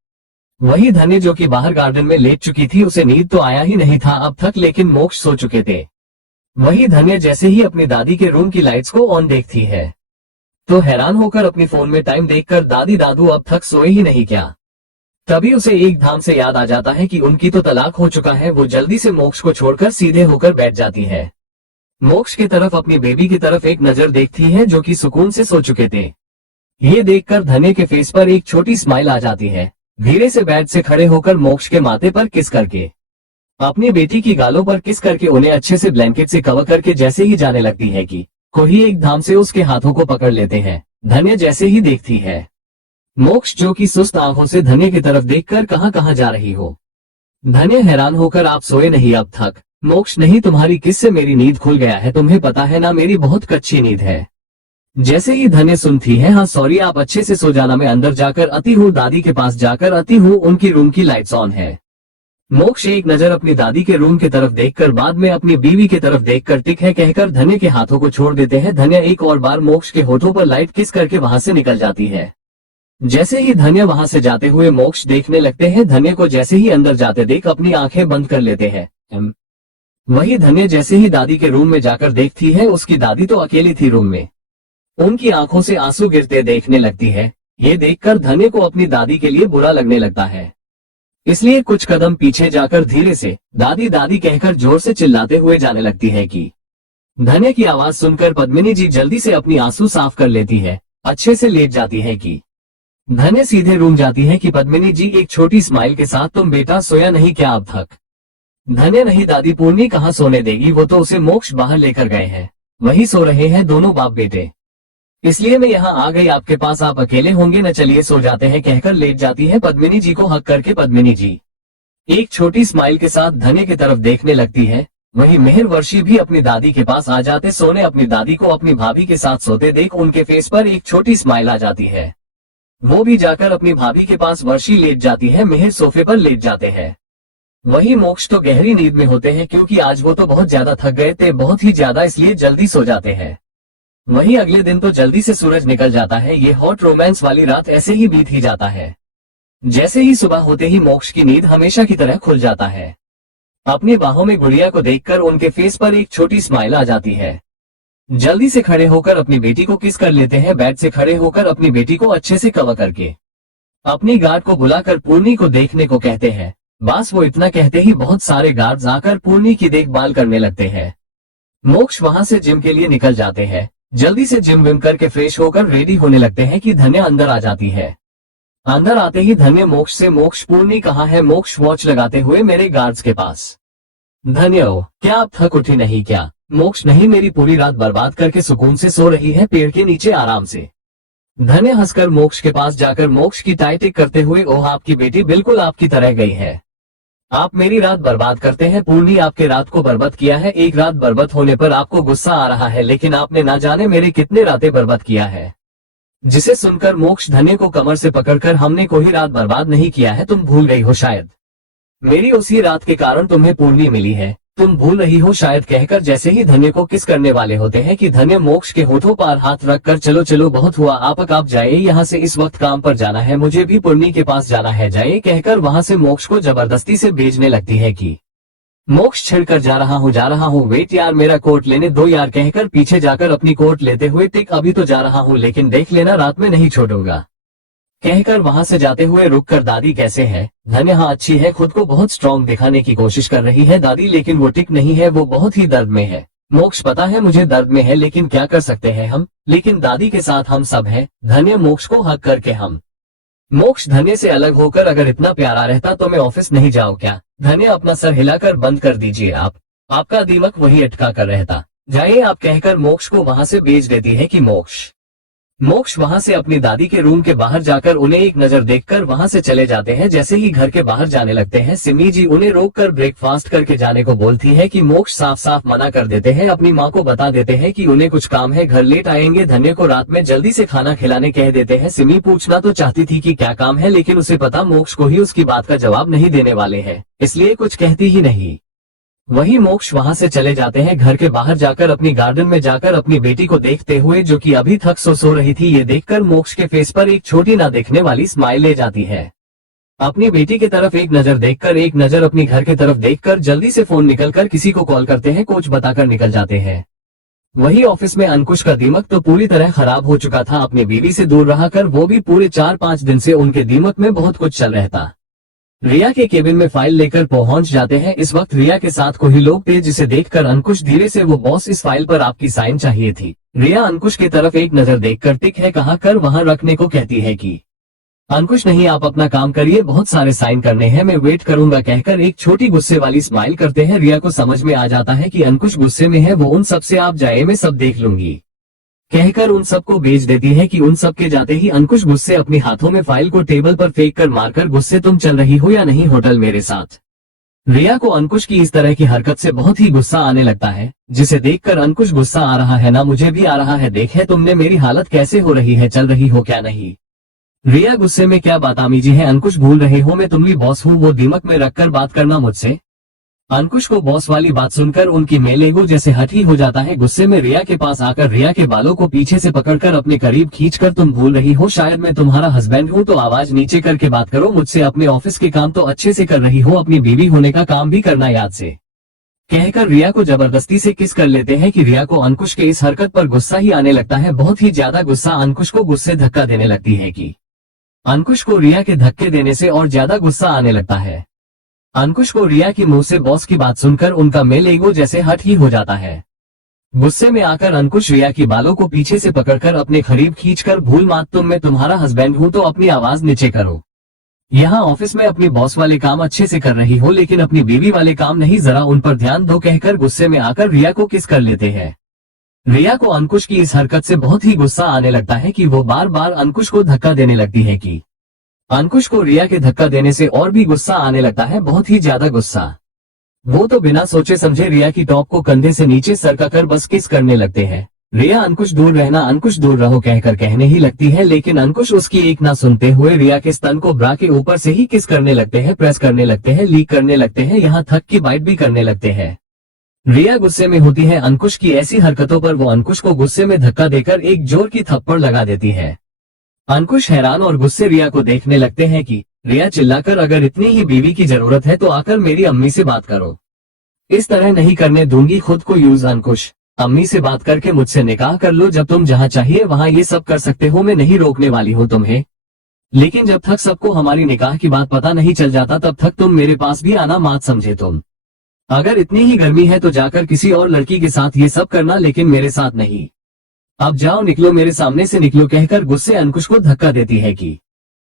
वही धन्य जो कि बाहर गार्डन में लेट चुकी थी, उसे नींद तो आया ही नहीं था अब तक, लेकिन मोक्ष सो चुके थे। वही धन्य जैसे ही अपनी दादी के रूम की लाइट्स को ऑन देखती है तो हैरान होकर अपनी फोन में टाइम देखकर, दादी दादू अब तक सोए ही नहीं क्या। तभी उसे एकदम से याद आ जाता है कि उनकी तो तलाक हो चुका है। वो जल्दी से मोक्ष को छोड़कर सीधे होकर बैठ जाती है। मोक्ष की तरफ, अपनी बेबी की तरफ एक नजर देखती है जो कि सुकून से सो चुके थे। ये देखकर धन्य के फेस पर एक छोटी स्माइल आ जाती है। धीरे से बेड से खड़े होकर मोक्ष के माथे पर किस करके, अपनी बेटी की गालों पर किस करके उन्हें अच्छे से ब्लैंकेट से कवर करके जैसे ही जाने लगती है कि कोई एकदम से उसके हाथों को पकड़ लेते हैं। धन्य जैसे ही देखती है मोक्ष जो कि सुस्त आंखों से धन्य की तरफ देखकर कहां कहां जा रही हो। धन्य हैरान होकर, आप सोए नहीं अब तक। मोक्ष, नहीं, तुम्हारी किस से मेरी नींद खुल गया है, तुम्हें पता है ना मेरी बहुत कच्ची नींद है। जैसे ही धन्य सुनती है, हाँ सॉरी आप अच्छे से सो जाना, मैं अंदर जाकर आती हूँ, दादी के पास जाकर आती हूँ, उनकी रूम की लाइट्स ऑन है। मोक्ष एक नजर अपनी दादी के रूम की तरफ देखकर बाद में अपनी बीवी की तरफ देखकर टिक है कहकर धन्य के हाथों को छोड़ देते हैं। धन्य एक और बार मोक्ष के होठों पर लाइट किस करके वहां से निकल जाती है। जैसे ही धन्य वहां से जाते हुए मोक्ष देखने लगते हैं, धन्य को जैसे ही अंदर जाते देख अपनी आंखें बंद कर लेते हैं। वही धन्य जैसे ही दादी के रूम में जाकर देखती है, उसकी दादी तो अकेली थी रूम में। उनकी आंखों से आंसू गिरते देखने लगती है। ये देखकर धन्य को अपनी दादी के लिए बुरा लगने लगता है, इसलिए कुछ कदम पीछे जाकर धीरे से दादी दादी कहकर जोर से चिल्लाते हुए जाने लगती है कि धन्य की आवाज सुनकर पद्मिनी जी जल्दी से अपनी आंसू साफ कर लेती है, अच्छे से लेट जाती है कि धन्य सीधे रूम जाती है कि पद्मिनी जी एक छोटी स्माइल के साथ, तुम बेटा सोया नहीं क्या अब तक। धन्य, नहीं दादी, पूर्णी कहाँ सोने देगी, वो तो उसे मोक्ष बाहर लेकर गए हैं, वही सो रहे हैं दोनों बाप बेटे, इसलिए मैं यहाँ आ गई आपके पास, आप अकेले होंगे न, चलिए सो जाते हैं, कहकर लेट जाती है पद्मिनी जी को हक करके। पद्मिनी जी एक छोटी स्माइल के साथ धन्य की तरफ देखने लगती है। वहीं मेहरवर्षी भी अपनी दादी के पास आ जाते सोने, अपनी दादी को अपनी भाभी के साथ सोते देख उनके फेस पर एक छोटी स्माइल आ जाती है। वो भी जाकर अपनी भाभी के पास वर्षी लेट जाती है, मेहर सोफे पर लेट जाते हैं। वही मोक्ष तो गहरी नींद में होते हैं, क्योंकि आज वो तो बहुत ज्यादा थक गए थे, बहुत ही ज्यादा, इसलिए जल्दी सो जाते हैं। वहीं अगले दिन तो जल्दी से सूरज निकल जाता है। ये हॉट रोमांस वाली रात ऐसे ही बीत ही जाता है। जैसे ही सुबह होते ही मोक्ष की नींद हमेशा की तरह खुल जाता है। अपनी बाहों में गुड़िया को देखकर उनके फेस पर एक छोटी स्माइल आ जाती है। जल्दी से खड़े होकर अपनी बेटी को किस कर लेते हैं, बेड से खड़े होकर अपनी बेटी को अच्छे से कवर करके अपनी गार्ड को बुलाकर पूर्णी को देखने को कहते हैं। बस वो इतना कहते ही बहुत सारे गार्ड्स आकर पूर्णी की देखभाल करने लगते हैं। मोक्ष वहां से जिम के लिए निकल जाते हैं। जल्दी से जिम विम करके फ्रेश होकर रेडी होने लगते हैं कि धन्य अंदर आ जाती है। अंदर आते ही धन्य मोक्ष से, मोक्ष पूर्णी कहाँ है, मोक्ष वॉच लगाते हुए मेरे गार्ड्स के पास। धन्य, क्या आप थक उठी नहीं क्या, मोक्ष नहीं, मेरी पूरी रात बर्बाद करके सुकून से सो रही है पेड़ के नीचे आराम से। धन्य हंसकर मोक्ष के पास जाकर मोक्ष की टाई टिक करते हुए, ओह आपकी बेटी बिल्कुल आपकी तरह गई है। आप मेरी रात बर्बाद करते हैं। पूर्णी आपके रात को बर्बाद किया है। एक रात बर्बाद होने पर आपको गुस्सा आ रहा है, लेकिन आपने ना जाने मेरे कितने रातें बर्बाद किया है। जिसे सुनकर मोक्ष धन्य को कमर से पकड़कर, हमने कोई रात बर्बाद नहीं किया है, तुम भूल गई हो शायद। मेरी उसी रात के कारण तुम्हें पूर्णी मिली है, तुम भूल रही हो शायद, कहकर जैसे ही धन्य को किस करने वाले होते हैं कि धन्य मोक्ष के होठों पर हाथ रखकर, चलो चलो बहुत हुआ, आप जाइए यहाँ से, इस वक्त काम पर जाना है, मुझे भी पूर्णी के पास जाना है, जाइए, कहकर वहां से मोक्ष को जबरदस्ती से भेजने लगती है कि मोक्ष छिड़कर जा रहा हूँ, वेट यार मेरा कोट लेने दो यार, कहकर पीछे जाकर अपनी कोट लेते हुए, टिक अभी तो जा रहा हूँ लेकिन देख लेना रात में नहीं छोड़ूंगा, कहकर वहां से जाते हुए रुककर, दादी कैसे है? धन्य हाँ अच्छी है, खुद को बहुत स्ट्रांग दिखाने की कोशिश कर रही है दादी, लेकिन वो टिक नहीं है, वो बहुत ही दर्द में है। मोक्ष पता है मुझे दर्द में है, लेकिन क्या कर सकते हैं हम, लेकिन दादी के साथ हम सब हैं। धन्य मोक्ष को हक करके हम। मोक्ष धन्य से अलग होकर अगर इतना प्यारा रहता तो मैं ऑफिस नहीं जाऊँ क्या? धन्य अपना सर हिलाकर, बंद कर दीजिए आप, आपका दिमाग वही अटका कर रहता, जाइए आप, कहकर मोक्ष को वहां से भेज देती है कि मोक्ष वहां से अपनी दादी के रूम के बाहर जाकर उन्हें एक नजर देखकर वहां से चले जाते हैं। जैसे ही घर के बाहर जाने लगते हैं, सिमी जी उन्हें रोककर ब्रेकफास्ट करके जाने को बोलती है कि मोक्ष साफ साफ मना कर देते हैं, अपनी माँ को बता देते हैं कि उन्हें कुछ काम है, घर लेट आएंगे। धन्य को रात में जल्दी से खाना खिलाने कह देते हैं। सिमी पूछना तो चाहती थी कि क्या काम है, लेकिन उसे पता मोक्ष को ही उसकी बात का जवाब नहीं देने वाले हैं, इसलिए कुछ कहती ही नहीं। वही मोक्ष वहां से चले जाते हैं, घर के बाहर जाकर अपनी गार्डन में जाकर अपनी बेटी को देखते हुए, जो कि अभी तक सो रही थी। ये देखकर मोक्ष के फेस पर एक छोटी ना देखने वाली स्माइल ले जाती है। अपनी बेटी की तरफ एक नजर देखकर, एक नजर अपनी घर की तरफ देखकर जल्दी से फोन निकलकर किसी को कॉल करते हैं, कोच बताकर निकल जाते हैं। वही ऑफिस में अंकुश का दिमाग तो पूरी तरह खराब हो चुका था, अपनी बीवी से दूर रहा कर, वो भी पूरे 4-5 दिन से उनके दिमाग में बहुत कुछ चल रहा था। रिया के केबिन में फाइल लेकर पहुंच जाते हैं। इस वक्त रिया के साथ कोई लोग थे, जिसे देखकर अंकुश धीरे से, वो बॉस इस फाइल पर आपकी साइन चाहिए थी। रिया अंकुश की तरफ एक नजर देखकर टिक है कहा कर वहां रखने को कहती है कि अंकुश नहीं, आप अपना काम करिए, बहुत सारे साइन करने हैं, मैं वेट करूंगा, कहकर एक छोटी गुस्से वाली स्माइल करते हैं। रिया को समझ में आ जाता है कि अंकुश गुस्से में है, वो उन सब से आप जाए मैं सब देख लूंगी, कहकर उन सबको भेज देती है कि उन सब के जाते ही अंकुश गुस्से अपने हाथों में फाइल को टेबल पर फेंक कर मारकर, गुस्से तुम चल रही हो या नहीं होटल मेरे साथ? रिया को अंकुश की इस तरह की हरकत से बहुत ही गुस्सा आने लगता है, जिसे देखकर अंकुश गुस्सा आ रहा है ना, मुझे भी आ रहा है, देख है तुमने मेरी हालत कैसे हो रही है, चल रही हो क्या नहीं? रिया गुस्से में, क्या बदतमीजी है अंकुश, भूल रहे हो मैं तुम्हारी बॉस हूँ, वो दिमाग में रखकर बात करना मुझसे। अंकुश को बॉस वाली बात सुनकर उनकी मेलेगो जैसे हठी हो जाता है। गुस्से में रिया के पास आकर रिया के बालों को पीछे से पकड़कर अपने करीब खींचकर, तुम भूल रही हो शायद मैं तुम्हारा हस्बैंड हूँ, तो आवाज नीचे करके बात करो मुझसे, अपने ऑफिस के काम तो अच्छे से कर रही हो, अपनी बीवी होने का काम भी करना याद से, कहकर रिया को जबरदस्ती से किस कर लेते हैं कि रिया को अंकुश के इस हरकत पर गुस्सा ही आने लगता है, बहुत ही ज्यादा गुस्सा। अंकुश को गुस्से धक्का देने लगती है कि अंकुश को रिया के धक्के देने से और ज्यादा गुस्सा आने लगता है। अंकुश को रिया की मुंह से बॉस की बात सुनकर उनका मेल ईगो जैसे हट ही हो जाता है। गुस्से में आकर अंकुश रिया की बालों को पीछे से पकड़कर अपने करीब खींचकर, भूल मत तुम, मैं तुम्हारा हस्बैंड हूं तो अपनी आवाज नीचे करो, यहाँ ऑफिस में अपनी बॉस वाले काम अच्छे से कर रही हो, लेकिन अपनी बीवी वाले काम नहीं, जरा उन पर ध्यान दो, कहकर गुस्से में आकर रिया को किस कर लेते हैं। रिया को अंकुश की इस हरकत से बहुत ही गुस्सा आने लगता है कि वो बार बार अंकुश को धक्का देने लगती है कि अंकुश को रिया के धक्का देने से और भी गुस्सा आने लगता है, बहुत ही ज्यादा गुस्सा। वो तो बिना सोचे समझे रिया की टॉप को कंधे से नीचे सरकाकर बस किस करने लगते हैं। रिया अंकुश दूर रहना, अंकुश दूर रहो कहकर कहने ही लगती है, लेकिन अंकुश उसकी एक ना सुनते हुए रिया के स्तन को ब्रा के ऊपर से ही किस करने लगते हैं, प्रेस करने लगते हैं, लीक करने लगते हैं, यहाँ थक की बाइट भी करने लगते हैं। रिया गुस्से में होती है अंकुश की ऐसी हरकतों पर, वो अंकुश को गुस्से में धक्का देकर एक जोर की थप्पड़ लगा देती है। अंकुश हैरान और गुस्से रिया को देखने लगते हैं कि रिया चिल्लाकर, अगर इतनी ही बीवी की जरूरत है तो आकर मेरी अम्मी से बात करो, इस तरह नहीं करने दूंगी खुद को यूज। अंकुश, अम्मी से बात करके मुझसे निकाह कर लो, जब तुम जहाँ चाहिए वहाँ ये सब कर सकते हो, मैं नहीं रोकने वाली हूँ तुम्हें, लेकिन जब तक सबको हमारी निकाह की बात पता नहीं चल जाता तब तक तुम मेरे पास भी आना मत समझे तुम। अगर इतनी ही गर्मी है तो जाकर किसी और लड़की के साथ ये सब करना, लेकिन मेरे साथ नहीं। अब जाओ, निकलो मेरे सामने से निकलो, कहकर गुस्से अंकुश को धक्का देती है कि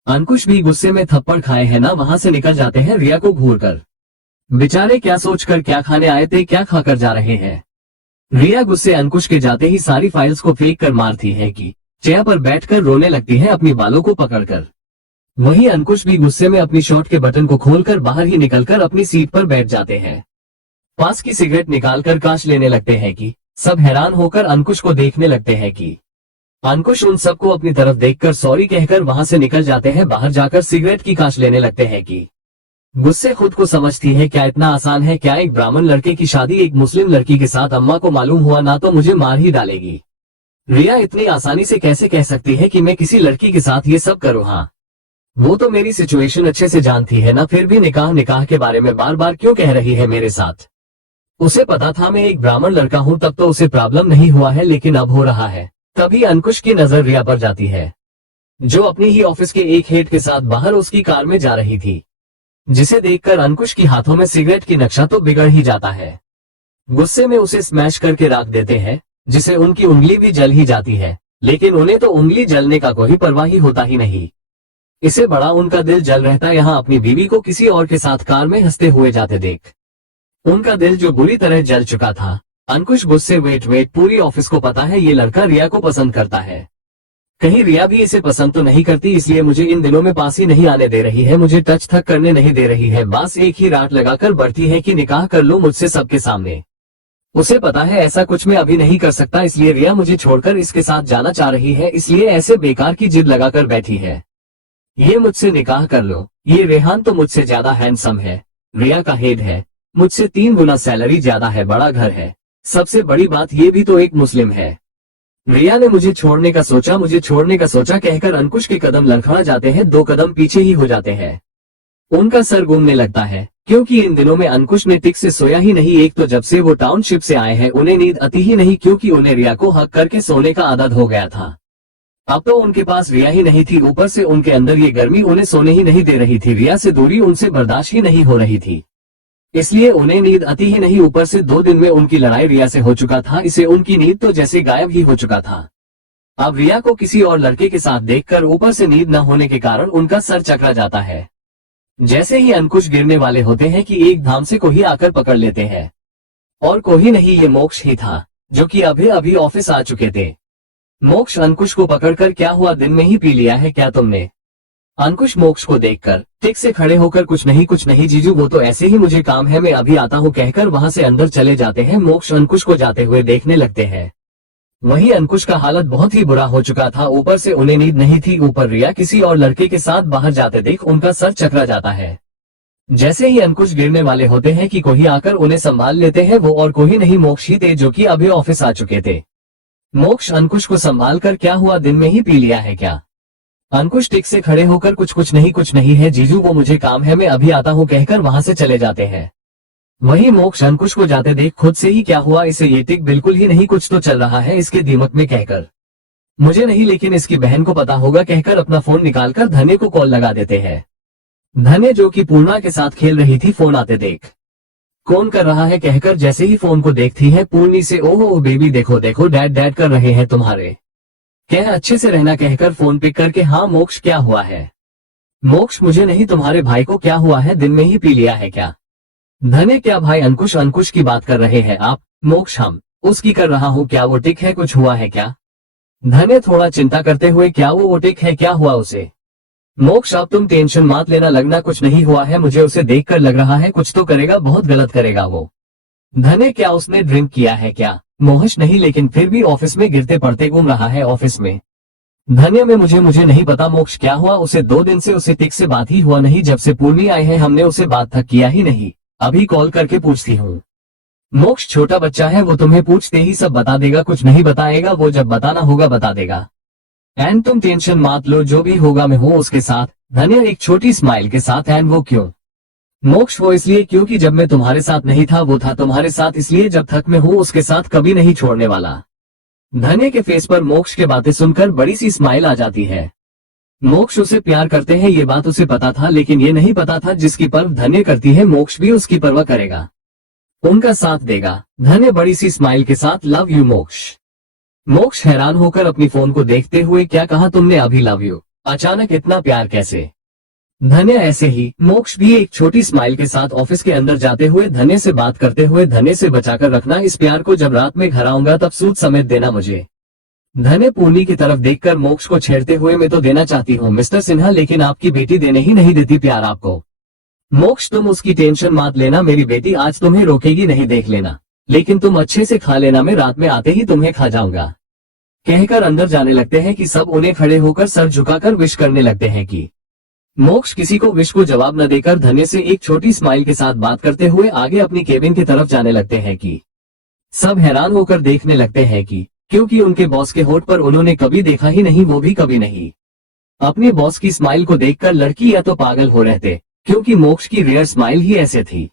अंकुश भी गुस्से में थप्पड़ खाए है ना, वहां से निकल जाते हैं रिया को घूर कर। बेचारे क्या सोचकर क्या खाने आए थे, क्या खाकर जा रहे हैं। रिया गुस्से अंकुश के जाते ही सारी फाइल्स को फेंक कर मारती है कि चेयर पर बैठकर रोने लगती है अपनी बालों को पकड़कर। वहीं अंकुश भी गुस्से में अपनी शर्ट के बटन को खोलकर बाहर ही निकलकर अपनी सीट पर बैठ जाते हैं। पास की सिगरेट निकालकर कांच लेने लगते हैं कि सब हैरान होकर अंकुश को देखने लगते हैं कि अंकुश उन सबको अपनी तरफ देखकर सॉरी कहकर वहां से निकल जाते हैं। बाहर जाकर सिगरेट की कांच लेने लगते हैं कि गुस्से खुद को समझती है क्या इतना आसान है क्या, एक ब्राह्मण लड़के की शादी एक मुस्लिम लड़की के साथ, अम्मा को मालूम हुआ ना तो मुझे मार ही डालेगी। रिया इतनी आसानी से कैसे कह सकती है कि मैं किसी लड़की के साथ ये सब करूँ। हाँ, वो तो मेरी सिचुएशन अच्छे से जानती है ना, फिर भी निकाह निकाह के बारे में बार बार क्यों कह रही है मेरे साथ। उसे पता था मैं एक ब्राह्मण लड़का हूँ तब तो उसे प्रॉब्लम नहीं हुआ है, लेकिन अब हो रहा है। तभी अंकुश की नजर रिया पर जाती है, जो अपनी ही ऑफिस के एक हेड के साथ बाहर उसकी कार में जा रही थी, जिसे देखकर अंकुश की हाथों में सिगरेट की नक्शा तो बिगड़ ही जाता है। गुस्से में उसे स्मैश करके रख देते हैं, जिसे उनकी उंगली भी जल ही जाती है, लेकिन उन्हें तो उंगली जलने का कोई परवाह ही होता ही नहीं। इससे बड़ा उनका दिल जल रहता यहाँ अपनी बीवी को किसी और के साथ कार में हंसते हुए जाते देख। उनका दिल जो बुरी तरह जल चुका था। अंकुश गुस्से वेट पूरी ऑफिस को पता है ये लड़का रिया को पसंद करता है। कहीं रिया भी इसे पसंद तो नहीं करती, इसलिए मुझे इन दिनों में पास ही नहीं आने दे रही है, मुझे टच तक करने नहीं दे रही है, बस एक ही रात लगाकर बढ़ती है कि निकाह कर लो मुझसे सबके सामने। उसे पता है ऐसा कुछ मैं अभी नहीं कर सकता, इसलिए रिया मुझे छोड़कर इसके साथ जाना चाह रही है, इसलिए ऐसे बेकार की जिद लगाकर बैठी है। ये मुझसे निकाह कर लो। ये रेहान तो मुझसे ज्यादा हैंडसम है, रिया का हेड है, मुझसे 3 गुना सैलरी ज्यादा है, बड़ा घर है, सबसे बड़ी बात ये भी तो एक मुस्लिम है। रिया ने मुझे छोड़ने का सोचा कहकर अंकुश के कदम लड़खड़ा जाते हैं, 2 कदम पीछे ही हो जाते हैं। उनका सर घूमने लगता है, क्योंकि इन दिनों में अंकुश ने ठीक से सोया ही नहीं। एक तो जब से वो टाउनशिप से आए हैं उन्हें नींद आती ही नहीं, क्योंकि उन्हें रिया को हक करके सोने का आदत हो गया था। अब तो उनके पास रिया ही नहीं थी, ऊपर से उनके अंदर ये गर्मी उन्हें सोने ही नहीं दे रही थी। रिया से दूरी उनसे बर्दाश्त ही नहीं हो रही थी, इसलिए उन्हें नींद आती ही नहीं। ऊपर से 2 दिन में उनकी लड़ाई रिया से हो चुका था, इससे उनकी नींद तो जैसे गायब ही हो चुका था। अब रिया को किसी और लड़के के साथ देखकर ऊपर से नींद न होने के कारण उनका सर चकरा जाता है। जैसे ही अंकुश गिरने वाले होते हैं कि एक धाम से कोई आकर पकड़ लेते हैं, और कोई नहीं ये मोक्ष ही था, जो कि अभी अभी ऑफिस आ चुके थे। मोक्ष अंकुश को पकड़कर क्या हुआ, दिन में ही पी लिया है क्या तुमने। अंकुश मोक्ष को देखकर ठीक से खड़े होकर कुछ नहीं जीजू, वो तो ऐसे ही मुझे काम है, मैं अभी आता हूँ कहकर वहां से अंदर चले जाते हैं। मोक्ष अंकुश को जाते हुए देखने लगते हैं। वहीं अंकुश का हालत बहुत ही बुरा हो चुका था, ऊपर से उन्हें नींद नहीं थी, ऊपर रिया किसी और लड़के के साथ बाहर जाते देख उनका सर चकरा जाता है। जैसे ही अंकुश गिरने वाले होते हैं कि कोई आकर उन्हें संभाल लेते हैं, वो और कोई नहीं मोक्ष ही थे, जो कि अभी ऑफिस आ चुके थे। मोक्ष अंकुश को संभाल कर क्या हुआ, दिन में ही पी लिया है क्या। अंकुश टिक से खड़े होकर कुछ नहीं है जीजू, वो मुझे काम है, मैं अभी आता हूँ कहकर वहां से चले जाते हैं। वही मोक्ष अंकुश को जाते देख खुद से ही क्या हुआ, इसे ये टिक बिल्कुल ही नहीं, कुछ तो चल रहा है इसके दिमाग में कहकर मुझे नहीं लेकिन इसकी बहन को पता होगा कहकर अपना फोन निकालकर धन्य को कॉल लगा देते हैं। धन्य जो कि पूर्णा के साथ खेल रही थी, फोन आते देख कौन कर रहा है कहकर जैसे ही फोन को देखती है पूर्णी से, ओह बेबी देखो डैड कर रहे हैं तुम्हारे, क्या अच्छे से रहना कहकर फोन पिक करके, हाँ मोक्ष क्या हुआ है। मोक्ष मुझे नहीं, तुम्हारे भाई को क्या हुआ है, दिन में ही पी लिया है क्या। धन्य क्या भाई, अंकुश की बात कर रहे हैं आप। मोक्ष हम उसकी कर रहा हूँ, क्या वो टिक है, कुछ हुआ है क्या। धन्य थोड़ा चिंता करते हुए, क्या वो टिक है, क्या हुआ उसे। मोक्ष अब तुम टेंशन मत लेना, लगना कुछ नहीं हुआ है, मुझे उसे देखकर लग रहा है कुछ तो करेगा, बहुत गलत करेगा वो। धन्य क्या उसने ड्रिंक किया है क्या। मोहश नहीं, लेकिन फिर भी ऑफिस में गिरते पड़ते घूम रहा है ऑफिस में। धन्य में मुझे नहीं पता मोक्ष क्या हुआ उसे, 2 दिन से उसे टिक से बात ही हुआ नहीं, जब से पूर्णी आए हैं हमने उसे बात तक किया ही नहीं, अभी कॉल करके पूछती हूँ। मोक्ष छोटा बच्चा है, वो तुम्हें पूछते ही सब बता देगा, कुछ नहीं बताएगा, वो जब बताना होगा बता देगा। एंड तुम टेंशन मत लो, जो भी होगा मैं हूँ उसके साथ। धन्य एक छोटी स्माइल के साथ, एंड वो क्यों। मोक्ष वो इसलिए क्योंकि जब मैं तुम्हारे साथ नहीं था वो था तुम्हारे साथ, इसलिए जब तक मैं हूँ उसके साथ कभी नहीं छोड़ने वाला। धन्य के फेस पर मोक्ष के बातें सुनकर बड़ी सी स्माइल आ जाती है। मोक्ष उसे प्यार करते हैं ये बात उसे पता था, लेकिन ये नहीं पता था जिसकी परवाह धन्य करती है मोक्ष भी उसकी परवाह करेगा, उनका साथ देगा। धन्य बड़ी सी स्माइल के साथ, लव यू मोक्ष। मोक्ष हैरान होकर अपनी फोन को देखते हुए, क्या कहा तुमने अभी लव यू, अचानक इतना प्यार कैसे। धन्य ऐसे ही मोक्ष भी एक छोटी स्माइल के साथ ऑफिस के अंदर जाते हुए धन्य से बात करते हुए, धन्य से बचाकर रखना इस प्यार को, जब रात में घर आऊंगा तब सूद समेत देना मुझे। धन्य पूर्णी की तरफ देखकर मोक्ष को छेड़ते हुए, मैं तो देना चाहती हूँ मिस्टर सिन्हा, लेकिन आपकी बेटी देने ही नहीं देती प्यार आपको। मोक्ष तुम उसकी टेंशन मत लेना, मेरी बेटी आज तुम्हें रोकेगी नहीं, देख लेना, लेकिन तुम अच्छे से खा लेना, मैं रात में आते ही तुम्हें खा जाऊंगा। कहकर अंदर जाने लगते हैं कि सब उन्हें खड़े होकर सर झुकाकर विश करने लगते हैं कि मोक्ष किसी को विश को जवाब न देकर धन्य से एक छोटी स्माइल के साथ बात करते हुए आगे अपनी केबिन की तरफ जाने लगते हैं कि सब हैरान होकर देखने लगते हैं कि क्योंकि उनके बॉस के होठ पर उन्होंने कभी देखा ही नहीं, वो भी कभी नहीं। अपने बॉस की स्माइल को देखकर लड़की या तो पागल हो रहते, क्योंकि मोक्ष की रेयर स्माइल ही ऐसे थी।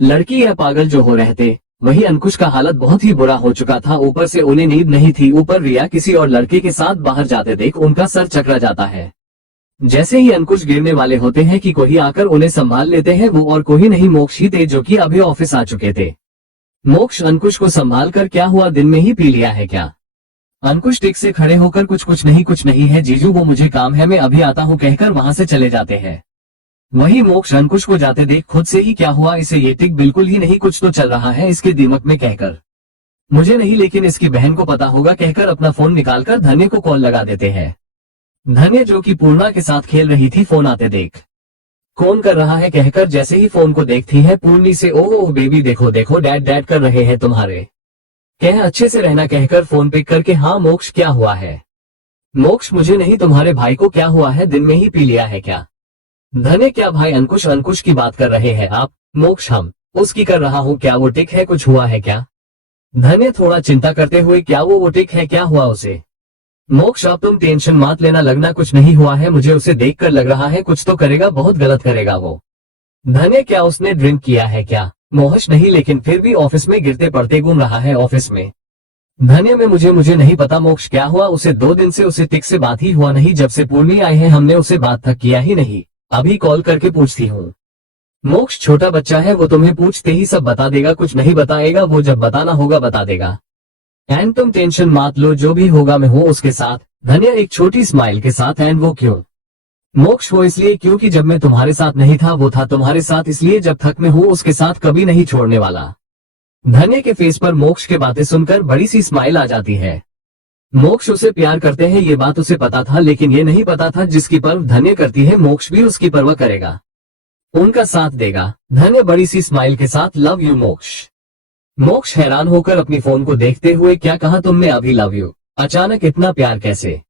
लड़की या पागल जो हो रहते, वही अंकुश का हालत बहुत ही बुरा हो चुका था। ऊपर से उन्हें नींद नहीं थी, ऊपर रिया किसी और लड़के के साथ बाहर जाते देख उनका सर चकरा जाता है। जैसे ही अंकुश गिरने वाले होते हैं कि कोई आकर उन्हें संभाल लेते हैं, वो और कोई नहीं मोक्ष ही थे, जो कि अभी ऑफिस आ चुके थे। मोक्ष अंकुश को संभाल कर, क्या हुआ, दिन में ही पी लिया है क्या? अंकुश टिक से खड़े होकर कुछ नहीं है जीजू, वो मुझे काम है, मैं अभी आता हूँ कहकर वहां से चले जाते हैं। वही मोक्ष अंकुश को जाते देख खुद से ही, क्या हुआ इसे, ये टिक बिल्कुल ही नहीं, कुछ तो चल रहा है इसके दिमाग में कहकर, मुझे नहीं लेकिन इसकी बहन को पता होगा कहकर अपना फोन निकालकर धन्य को कॉल लगा देते हैं। धन्य जो कि पूर्णा के साथ खेल रही थी, फोन आते देख कौन कर रहा है कहकर जैसे ही फोन को देखती है पूर्णी से, ओह बेबी देखो देखो डैड डैड कर रहे हैं तुम्हारे, कह अच्छे से रहना कहकर फोन पिक करके, हाँ मोक्ष क्या हुआ है? मोक्ष मुझे नहीं, तुम्हारे भाई को क्या हुआ है, दिन में ही पी लिया है क्या? धन्य क्या भाई? अंकुश अंकुश की बात कर रहे हैं आप? मोक्ष हम उसकी कर रहा हूँ, क्या वो टिक है, कुछ हुआ है क्या? धन्य थोड़ा चिंता करते हुए, क्या वो टिक है, क्या हुआ उसे? मोक्ष अब तुम टेंशन मत लेना, लगना कुछ नहीं हुआ है, मुझे उसे देखकर लग रहा है कुछ तो करेगा, बहुत गलत करेगा वो। धन्य क्या उसने ड्रिंक किया है क्या? मोहश नहीं, लेकिन फिर भी ऑफिस में गिरते पड़ते घूम रहा है ऑफिस में। धन्य में मुझे नहीं पता मोक्ष क्या हुआ उसे, 2 दिन से उसे टिक से बात ही हुआ नहीं, जब से पूर्णी आए हैं हमने उसे बात तक किया ही नहीं, अभी कॉल करके पूछती हूँ। मोक्ष छोटा बच्चा है, वो तुम्हें पूछते ही सब बता देगा, कुछ नहीं बताएगा, वो जब बताना होगा बता देगा, एंड तुम टेंशन मत लो, जो भी होगा मैं हूँ उसके साथ। धन्य एक छोटी स्माइल के साथ, एंड वो क्यों? मोक्ष वो इसलिए क्योंकि जब मैं तुम्हारे साथ नहीं था वो था तुम्हारे साथ, इसलिए जब तक मैं हूँ उसके साथ कभी नहीं छोड़ने वाला। धन्य के फेस पर मोक्ष के बातें सुनकर बड़ी सी स्माइल आ जाती है। मोक्ष उसे प्यार करते हैं ये बात उसे पता था, लेकिन ये नहीं पता था जिसकी परवाह धन्य करती है मोक्ष भी उसकी परवाह करेगा, उनका साथ देगा। धन्य बड़ी सी स्माइल के साथ, लव यू मोक्ष। मोक्ष हैरान होकर अपनी फोन को देखते हुए, क्या कहा तुमने अभी लव यू? अचानक इतना प्यार कैसे?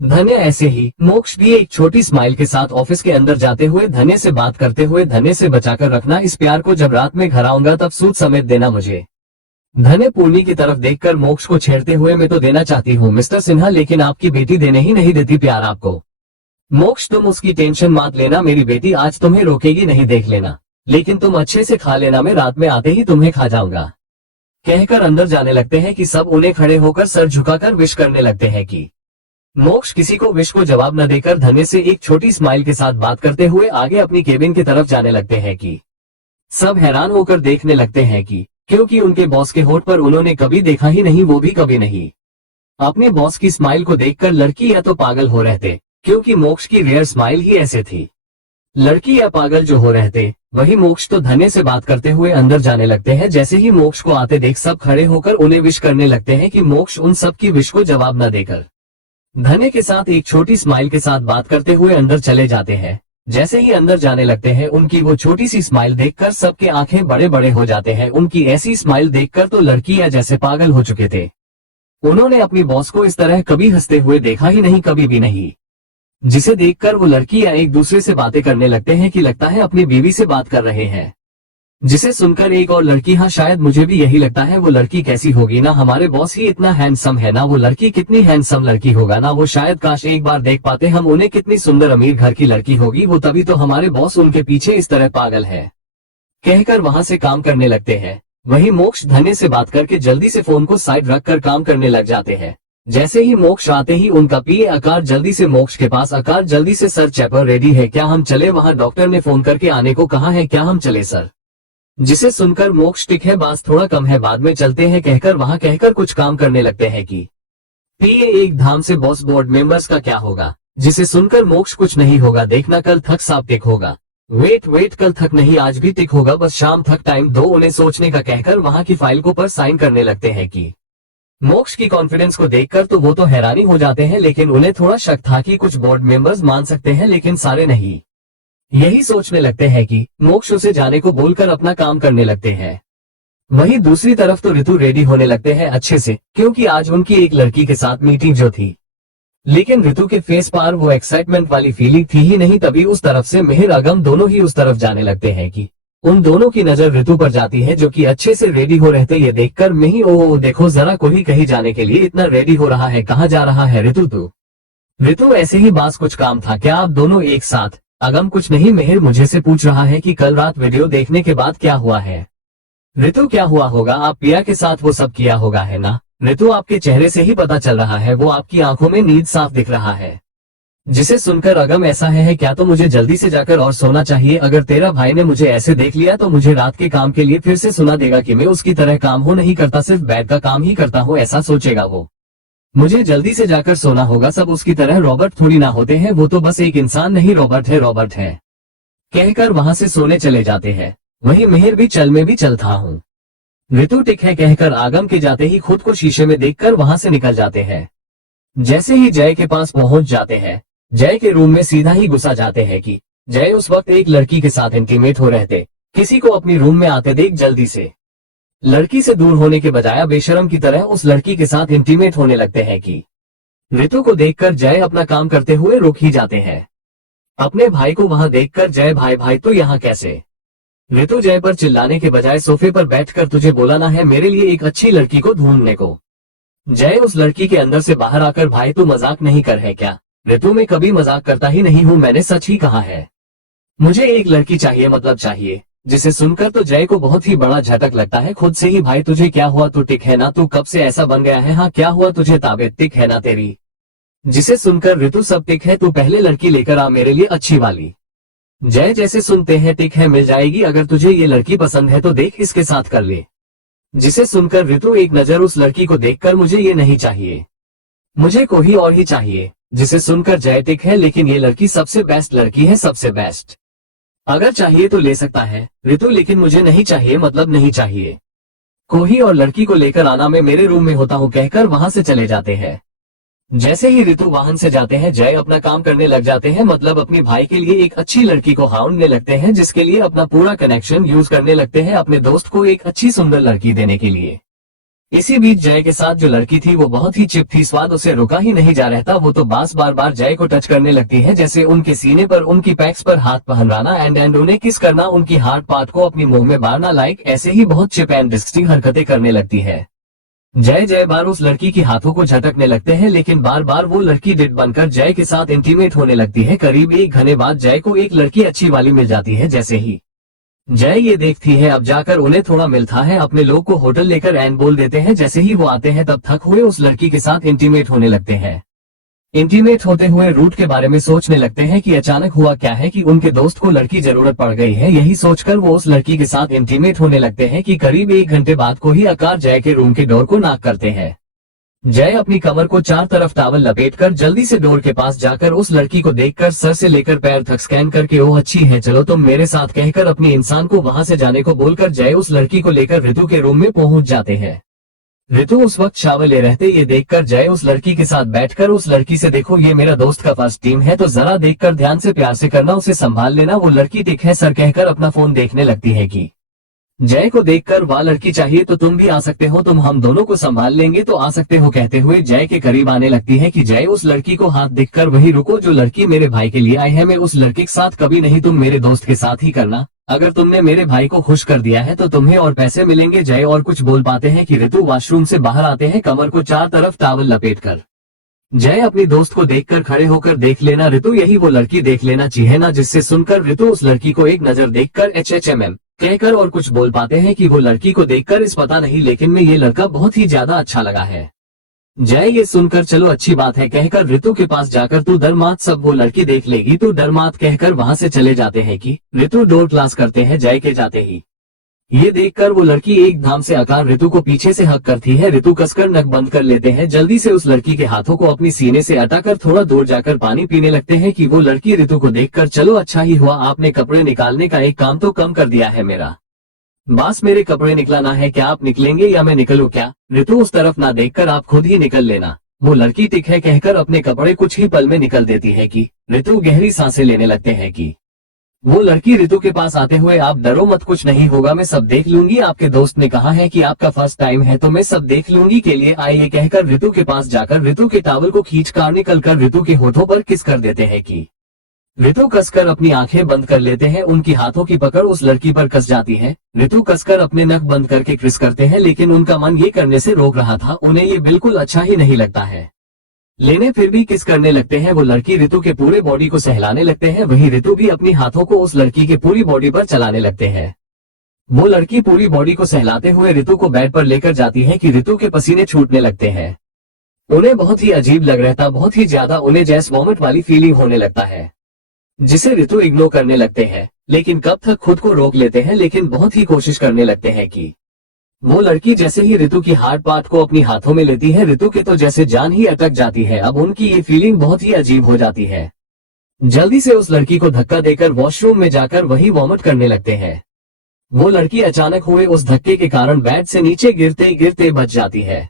धन्य ऐसे ही मोक्ष भी एक छोटी स्माइल के साथ ऑफिस के अंदर जाते हुए धन्य से बात करते हुए, धन्य से बचाकर रखना इस प्यार को, जब रात में घर आऊंगा तब सूद समेत देना मुझे। धन्य पूर्णी की तरफ देखकर मोक्ष को छेड़ते हुए, मैं तो देना चाहती हूँ मिस्टर सिन्हा, लेकिन आपकी बेटी देने ही नहीं देती प्यार आपको। मोक्ष तुम उसकी टेंशन मत लेना, मेरी बेटी आज तुम्हें रोकेगी नहीं, देख लेना, लेकिन तुम अच्छे से खा लेना, मैं रात में आते ही तुम्हें खा जाऊंगा। कहकर अंदर जाने लगते हैं कि सब उन्हें खड़े होकर सर झुकाकर विश करने लगते हैं कि मोक्ष किसी को विश को जवाब न देकर धन्य से एक छोटी स्माइल के साथ बात करते हुए आगे अपनी केबिन की तरफ जाने लगते हैं कि सब हैरान होकर देखने लगते हैं कि क्योंकि उनके बॉस के होठ पर उन्होंने कभी देखा ही नहीं, वो भी कभी नहीं। अपने बॉस की स्माइल को देखकर लड़की या तो पागल हो रहते, क्योंकि मोक्ष की रेयर स्माइल ही ऐसे थी। लड़की या पागल जो हो रहते, वही मोक्ष तो धन्य से बात करते हुए अंदर जाने लगते हैं। जैसे ही मोक्ष को आते देख सब खड़े होकर उन्हें विश करने लगते हैं कि मोक्ष उन सब की विश को जवाब न देकर धन्य के साथ एक छोटी स्माइल के साथ बात करते हुए अंदर चले जाते हैं। जैसे ही अंदर जाने लगते हैं, उनकी वो छोटी सी स्माइल देखकर सबके आंखें बड़े बड़े हो जाते हैं। उनकी ऐसी स्माइल देखकर तो लड़की या जैसे पागल हो चुके थे। उन्होंने अपनी बॉस को इस तरह कभी हंसते हुए देखा ही नहीं, कभी भी नहीं, जिसे देखकर वो लड़की या एक दूसरे से बातें करने लगते हैं कि लगता है अपनी बीवी से बात कर रहे हैं। जिसे सुनकर एक और लड़की, हाँ शायद मुझे भी यही लगता है, वो लड़की कैसी होगी ना, हमारे बॉस ही इतना हैंडसम है ना, वो लड़की कितनी हैंडसम लड़की होगा ना, वो शायद काश एक बार देख पाते हम उन्हें, कितनी सुंदर अमीर घर की लड़की होगी वो, तभी तो हमारे बॉस उनके पीछे इस तरह पागल है। कहकर वहां से काम करने लगते हैं। वही मोक्ष धन्य से बात करके जल्दी से फोन को साइड रखकर काम करने लग जाते हैं। जैसे ही मोक्ष आते ही उनका पीए आकार जल्दी से मोक्ष के पास, आकार जल्दी से सर चेपर रेडी है क्या, हम चले वहां, डॉक्टर ने फोन करके आने को कहा है, क्या हम चले सर? जिसे सुनकर मोक्ष टिक है, बास थोड़ा कम है, बाद में चलते हैं कहकर वहां कहकर कुछ काम करने लगते हैं कि पीए एक धाम से बॉस, बोर्ड मेंबर्स का क्या होगा? जिसे सुनकर मोक्ष कुछ नहीं होगा देखना कल थक साफ टिक होगा। वेट कल थक नहीं आज भी टिक होगा बस शाम तक टाइम दो उन्हें सोचने का कहकर वहां की फाइल को पर साइन करने लगते हैं कि मोक्ष की कॉन्फिडेंस को देखकर तो वो तो हैरानी हो जाते हैं लेकिन उन्हें थोड़ा शक था कि कुछ बोर्ड मेंबर्स मान सकते हैं लेकिन सारे नहीं। यही सोचने लगते हैं कि मोक्ष उसे जाने को बोलकर अपना काम करने लगते हैं। वहीं दूसरी तरफ तो ऋतु रेडी होने लगते हैं अच्छे से क्योंकि आज उनकी एक लड़की के साथ मीटिंग जो थी। लेकिन ऋतु के फेस पर वो एक्साइटमेंट वाली फीलिंग थी ही नहीं। तभी उस तरफ से मिहिर अगम दोनों ही उस तरफ जाने लगते हैं कि उन दोनों की नजर ऋतु पर जाती है जो कि अच्छे से रेडी हो रहते। ये देखकर मिही ओ देखो जरा कोई कहीं जाने के लिए इतना रेडी हो रहा है कहाँ जा रहा है ऋतु तू। ऋतु ऐसे ही बास कुछ काम था क्या आप दोनों एक साथ। अगम कुछ नहीं मिहिर मुझे से पूछ रहा है कि कल रात वीडियो देखने के बाद क्या हुआ है। ऋतु क्या हुआ होगा आप पिया के साथ वो सब किया होगा है ना। ऋतु आपके चेहरे से ही पता चल रहा है वो आपकी आंखों में नींद साफ दिख रहा है। जिसे सुनकर अगम ऐसा है क्या तो मुझे जल्दी से जाकर और सोना चाहिए। अगर तेरा भाई ने मुझे ऐसे देख लिया तो मुझे रात के काम के लिए फिर से सुना देगा कि मैं उसकी तरह काम हो नहीं करता सिर्फ बेड का काम ही करता हूँ ऐसा सोचेगा वो। मुझे जल्दी से जाकर सोना होगा सब उसकी तरह रॉबर्ट थोड़ी ना होते हैं वो तो बस एक इंसान नहीं रॉबर्ट है कहकर वहां से सोने चले जाते हैं। वहीं मिहिर भी चल मैं भी चलता हूँ। ऋतु टिक है कहकर आगम के जाते ही खुद को शीशे में देखकर वहां से निकल जाते हैं। जैसे ही जय के पास पहुंच जाते हैं जय के रूम में सीधा ही घुसा जाते हैं कि जय उस वक्त एक लड़की के साथ इंटीमेट हो रहे थे। किसी को अपनी रूम में आते देख जल्दी से लड़की से दूर होने के बजाय बेशरम की तरह उस लड़की के साथ इंटीमेट होने लगते हैं कि ऋतु को देखकर जय अपना काम करते हुए रुक ही जाते हैं। अपने भाई को वहां देखकर जय भाई तो यहाँ कैसे। ऋतु जय पर चिल्लाने के बजाय सोफे पर बैठकर तुझे बोला ना है मेरे लिए एक अच्छी लड़की को ढूंढने को। जय उस लड़की के अंदर से बाहर आकर भाई तू मजाक नहीं कर है क्या। ऋतु में कभी मजाक करता ही नहीं हूँ मैंने सच ही कहा है। मुझे एक लड़की चाहिए मतलब चाहिए। जिसे सुनकर तो जय को बहुत ही बड़ा झटक लगता है खुद से ही। भाई तुझे क्या हुआ तू टिक है ना तू कब से ऐसा बन गया है। हाँ क्या हुआ तुझे ताबेत टिक है ना तेरी। जिसे सुनकर ऋतु सब टिक है तू पहले लड़की लेकर आ मेरे लिए अच्छी वाली। जय जैसे सुनते हैं टिक है मिल जाएगी अगर तुझे ये लड़की पसंद है तो देख इसके साथ कर ले। जिसे सुनकर ऋतु एक नजर उस लड़की को देखकर मुझे ये नहीं चाहिए मुझे कोई और ही चाहिए। जिसे सुनकर जय टिक है लेकिन ये लड़की सबसे बेस्ट लड़की है सबसे बेस्ट। अगर चाहिए तो ले सकता है ऋतु लेकिन मुझे नहीं चाहिए मतलब नहीं चाहिए। कोई और लड़की को लेकर आना मैं मेरे रूम में होता हूँ कहकर वहां से चले जाते हैं। जैसे ही ऋतु वाहन से जाते हैं जय अपना काम करने लग जाते हैं मतलब अपने भाई के लिए एक अच्छी लड़की को ढूंढने लगते हैं जिसके लिए अपना पूरा कनेक्शन यूज करने लगते हैं अपने दोस्त को एक अच्छी सुंदर लड़की देने के लिए। इसी बीच जय के साथ जो लड़की थी वो बहुत ही चिप थी स्वाद उसे रुका ही नहीं जा रहता। वो तो बार बार जय को टच करने लगती है जैसे उनके सीने पर उनकी पैक्स पर हाथ पहनवाना एंड उन्हें किस करना उनकी हार्ट पार्ट को अपनी मुंह में बारना लाइक ऐसे ही बहुत चिप एंड डिस्टिंग हरकतें करने लगती है। जय बार उस लड़की की हाथों को झटकने लगते हैं लेकिन बार वो लड़की डिड बनकर जय के साथ इंटीमेट होने लगती है। करीब 1 घंटे बाद जय को एक लड़की अच्छी वाली मिल जाती है। जैसे ही जय ये देखती है अब जाकर उन्हें थोड़ा मिलता है अपने लोग को होटल लेकर एंड बोल देते हैं। जैसे ही वो आते हैं तब थक हुए उस लड़की के साथ इंटीमेट होने लगते हैं। इंटीमेट होते हुए रूट के बारे में सोचने लगते हैं कि अचानक हुआ क्या है कि उनके दोस्त को लड़की जरूरत पड़ गई है। यही सोचकर वो उस लड़की के साथ इंटीमेट होने लगते हैं कि करीब 1 घंटे बाद को ही आकार जय के रूम के डोर को नॉक करते हैं। जय अपनी कमर को 4 तरफ टॉवल लपेटकर जल्दी से डोर के पास जाकर उस लड़की को देखकर सर से लेकर पैर तक स्कैन करके ओह अच्छी है चलो तुम मेरे साथ कहकर अपनी इंसान को वहां से जाने को बोलकर जय उस लड़की को लेकर ऋतु के रूम में पहुंच जाते हैं। ऋतु उस वक्त शावर ले रहते ये देखकर जय उस लड़की के साथ बैठकर उस लड़की से देखो ये मेरा दोस्त का फर्स्ट टीम है तो जरा देखकर ध्यान से प्यार से करना उसे संभाल लेना। वो लड़की टिक है सर कहकर अपना फोन देखने लगती है कि जय को देखकर वाह लड़की चाहिए तो तुम भी आ सकते हो तुम हम दोनों को संभाल लेंगे तो आ सकते हो कहते हुए जय के करीब आने लगती है कि जय उस लड़की को हाथ दिखकर वही रुको जो लड़की मेरे भाई के लिए आई है मैं उस लड़की के साथ कभी नहीं तुम मेरे दोस्त के साथ ही करना। अगर तुमने मेरे भाई को खुश कर दिया है तो तुम्हें और पैसे मिलेंगे। जय और कुछ बोल पाते हैं कि ऋतु वॉशरूम से बाहर आते हैं कमर को 4 तरफ टॉवल लपेटकर। जय अपनी दोस्त को देखकर खड़े होकर देख लेना ऋतु यही वो लड़की देख लेना चाहिए ना। जिससे सुनकर ऋतु उस लड़की को एक नजर देखकर HHMM कहकर और कुछ बोल पाते हैं कि वो लड़की को देखकर इस पता नहीं लेकिन में ये लड़का बहुत ही ज्यादा अच्छा लगा है। जय ये सुनकर चलो अच्छी बात है कहकर ऋतु के पास जाकर तू डर मत सब वो लड़की देख लेगी तू डर मत कहकर वहां से चले जाते हैं कि ऋतु डोर क्लास करते हैं जय के जाते ही ये देखकर वो लड़की एकदम से आकर ऋतु को पीछे से हक करती है। ऋतु कसकर नक बंद कर लेते हैं। जल्दी से उस लड़की के हाथों को अपनी सीने से हटाकर थोड़ा दूर जाकर पानी पीने लगते हैं कि वो लड़की ऋतु को देखकर, चलो अच्छा ही हुआ आपने कपड़े निकालने का एक काम तो कम कर दिया है मेरा। बस मेरे कपड़े निकलाना है, क्या आप निकलेंगे या मैं निकलूं क्या? ऋतु उस तरफ ना देखकर आप खुद ही निकल लेना। वो लड़की ठीक है कहकर अपने कपड़े कुछ ही पल में निकल देती है कि ऋतु गहरी सांसें लेने लगते हैं कि वो लड़की ऋतु के पास आते हुए, आप डरो मत, कुछ नहीं होगा, मैं सब देख लूंगी। आपके दोस्त ने कहा है कि आपका फर्स्ट टाइम है तो मैं सब देख लूंगी के लिए आए। ये कहकर ऋतु के पास जाकर ऋतु के टॉवल को खींचकर निकलकर ऋतु के होठों पर किस कर देते हैं कि ऋतु कसकर अपनी आंखें बंद कर लेते हैं। उनकी हाथों की पकड़ उस लड़की पर कस जाती है। ऋतु कसकर अपने नख बंद करके किस करते हैं, लेकिन उनका मन ये करने से रोक रहा था। उन्हें ये बिल्कुल अच्छा ही नहीं लगता है लेने, फिर भी किस करने लगते हैं। वो लड़की ऋतु के पूरे बॉडी को सहलाने लगते हैं, वहीं ऋतु भी अपनी हाथों को उस लड़की के पूरी बॉडी पर चलाने लगते हैं। वो लड़की पूरी बॉडी को सहलाते हुए ऋतु को बेड पर लेकर जाती है कि ऋतु के पसीने छूटने लगते हैं। उन्हें बहुत ही अजीब लग रहा था, बहुत ही ज्यादा उन्हें जैसे वॉमिट वाली फीलिंग होने लगता है, जिसे ऋतु इग्नोर करने लगते हैं। लेकिन कब तक खुद को रोक लेते हैं, लेकिन बहुत ही कोशिश करने लगते हैं कि वो लड़की जैसे ही ऋतु की हार्ट पार्ट को अपनी हाथों में लेती है, ऋतु के तो जैसे जान ही अटक जाती है। अब उनकी ये फीलिंग बहुत ही अजीब हो जाती है। जल्दी से उस लड़की को धक्का देकर वॉशरूम में जाकर वही वॉमिट करने लगते हैं। वो लड़की अचानक हुए उस धक्के के कारण बेड से नीचे गिरते गिरते बच जाती है,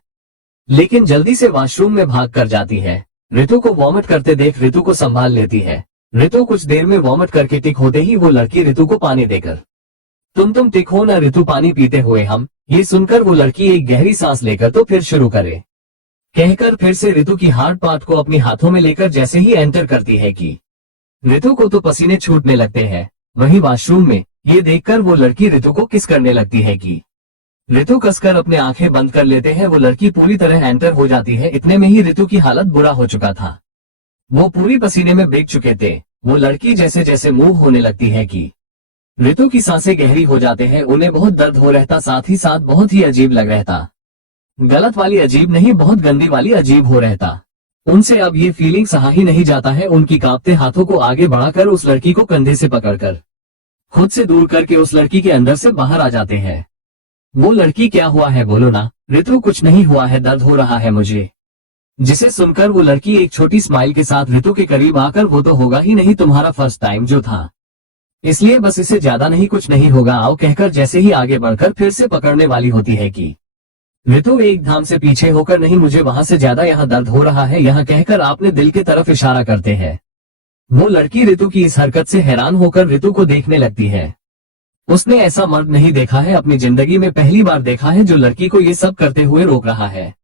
लेकिन जल्दी से वॉशरूम में भाग कर जाती है। ऋतु को वॉमिट करते देख ऋतु को संभाल लेती है। ऋतु कुछ देर में वॉमिट करके टिक होते ही वो लड़की ऋतु को पानी देकर, तुम टिक हो ना ऋतु, पानी पीते हुए हम। ये सुनकर वो लड़की एक गहरी सांस लेकर तो फिर शुरू करे कहकर फिर से ऋतु की हार्ट पार्ट को अपनी हाथों में लेकर जैसे ही एंटर करती है कि ऋतु को तो पसीने छूटने लगते हैं। वहीं वॉशरूम में ये देखकर वो लड़की ऋतु को किस करने लगती है कि ऋतु कसकर अपने आंखें बंद कर लेते हैं। वो लड़की पूरी तरह एंटर हो जाती है। इतने में ही ऋतु की हालत बुरा हो चुका था, वो पूरी पसीने में भीग चुके थे। वो लड़की जैसे जैसे मूव होने लगती है कि ऋतु की सांसें गहरी हो जाते हैं। उन्हें बहुत दर्द हो रहता, साथ ही साथ बहुत ही अजीब लग रहता। गलत वाली अजीब नहीं, बहुत गंदी वाली अजीब हो रहता। उनसे अब ये फीलिंग सहा ही नहीं जाता है। उनकी कांपते हाथों को आगे बढ़ाकर उस लड़की को कंधे से पकड़कर खुद से दूर करके उस लड़की के अंदर से बाहर आ जाते हैं। वो लड़की, क्या हुआ है बोलो ना। ऋतु, कुछ नहीं हुआ है, दर्द हो रहा है मुझे। जिसे सुनकर वो लड़की एक छोटी स्माइल के साथ ऋतु के करीब आकर, वो तो होगा ही नहीं तुम्हारा फर्स्ट टाइम जो था, इसलिए बस इसे ज्यादा नहीं, कुछ नहीं होगा, आओ कहकर जैसे ही आगे बढ़कर फिर से पकड़ने वाली होती है कि ऋतु एकदम से पीछे होकर, नहीं मुझे वहां से ज्यादा यहाँ दर्द हो रहा है, यहाँ कहकर आपने दिल की तरफ इशारा करते हैं। वो लड़की ऋतु की इस हरकत से हैरान होकर ऋतु को देखने लगती है। उसने ऐसा मर्द नहीं देखा है, अपनी जिंदगी में पहली बार देखा है जो लड़की को ये सब करते हुए रोक रहा है।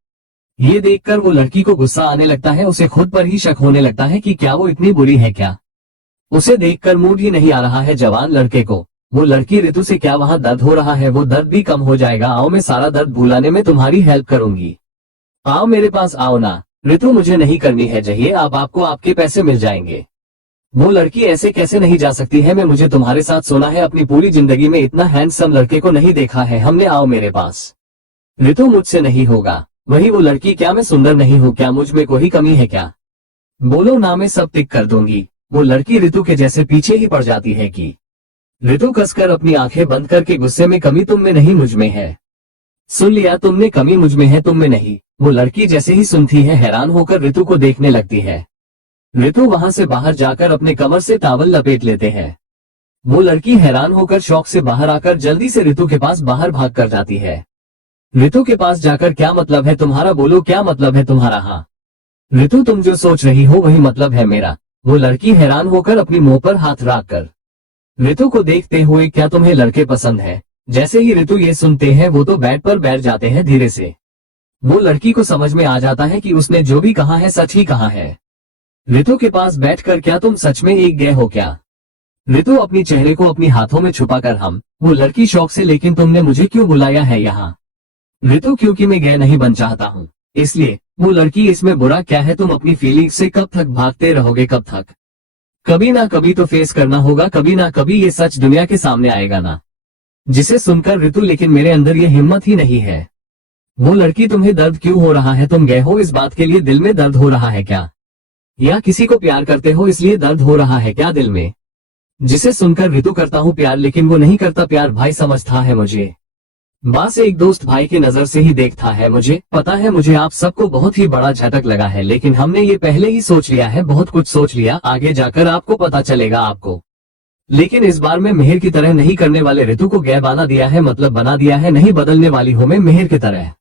ये देखकर वो लड़की को गुस्सा आने लगता है। उसे खुद पर ही शक होने लगता है कि क्या वो इतनी बुरी है क्या। उसे देखकर मूड ही नहीं आ रहा है जवान लड़के को। वो लड़की ऋतु से, क्या वहां दर्द हो रहा है, वो दर्द भी कम हो जाएगा, आओ मैं सारा दर्द भुलाने में तुम्हारी हेल्प करूंगी, आओ मेरे पास आओ ना। ऋतु, मुझे नहीं करनी है चाहिए, आपको आपके पैसे मिल जाएंगे। वो लड़की, ऐसे कैसे नहीं जा सकती है, मैं मुझे तुम्हारे साथ सोना है, अपनी पूरी जिंदगी में इतना हैंडसम लड़के को नहीं देखा है हमने, आओ मेरे पास। ऋतु, मुझसे नहीं होगा। वही वो लड़की, क्या मैं सुंदर नहीं हूँ क्या, मुझ में कोई कमी है क्या, बोलो ना मैं सब टिक कर दूंगी। वो लड़की ऋतु के जैसे पीछे ही पड़ जाती है कि ऋतु कसकर अपनी आंखें बंद करके गुस्से में, कमी तुम में नहीं मुझ में है, सुन लिया तुमने, कमी मुझ में है तुम में नहीं। वो लड़की जैसे ही सुनती है हैरान होकर ऋतु को देखने लगती है। ऋतु वहां से बाहर जाकर अपने कमर से टॉवल लपेट लेते हैं। वो लड़की हैरान होकर शौक से बाहर आकर जल्दी से ऋतु के पास बाहर भाग कर जाती है। ऋतु के पास जाकर, क्या मतलब है तुम्हारा, बोलो क्या मतलब है तुम्हारा। हाँ ऋतु, तुम जो सोच रही हो वही मतलब है मेरा। वो लड़की हैरान होकर अपनी मुंह पर हाथ रख कर ऋतु को देखते हुए, क्या तुम्हें लड़के पसंद है। जैसे ही ऋतु ये सुनते हैं वो तो बेड पर बैठ जाते हैं धीरे से। वो लड़की को समझ में आ जाता है कि उसने जो भी कहा है सच ही कहा है। ऋतु के पास बैठकर, क्या तुम सच में एक गए हो क्या। ऋतु अपनी चेहरे को अपनी हाथों में छुपाकर, हम। वो लड़की शौक से, लेकिन तुमने मुझे क्यों बुलाया है यहाँ। ऋतु, क्योंकि मैं गए नहीं बन चाहता हूँ इसलिए। वो लड़की, इसमें बुरा क्या है, तुम अपनी फीलिंग्स से कब तक भागते रहोगे, कब तक, कभी ना कभी तो फेस करना होगा, कभी ना कभी ये सच दुनिया के सामने आएगा ना। जिसे सुनकर ऋतु, लेकिन मेरे अंदर ये हिम्मत ही नहीं है। वो लड़की, तुम्हें दर्द क्यों हो रहा है, तुम गए हो इस बात के लिए, दिल में दर्द हो रहा है क्या, या किसी को प्यार करते हो इसलिए दर्द हो रहा है क्या दिल में। जिसे सुनकर ऋतु करता हूँ प्यार, लेकिन वो नहीं करता प्यार। भाई समझता है मुझे, बस एक दोस्त भाई की नजर से ही देखता है मुझे। पता है मुझे आप सबको बहुत ही बड़ा झटक लगा है, लेकिन हमने ये पहले ही सोच लिया है, बहुत कुछ सोच लिया। आगे जाकर आपको पता चलेगा आपको। लेकिन इस बार मैं मेहर की तरह नहीं करने वाले। ऋतु को गै बना दिया है, मतलब बना दिया है, नहीं बदलने वाली हूँ मैं मेहर की तरह।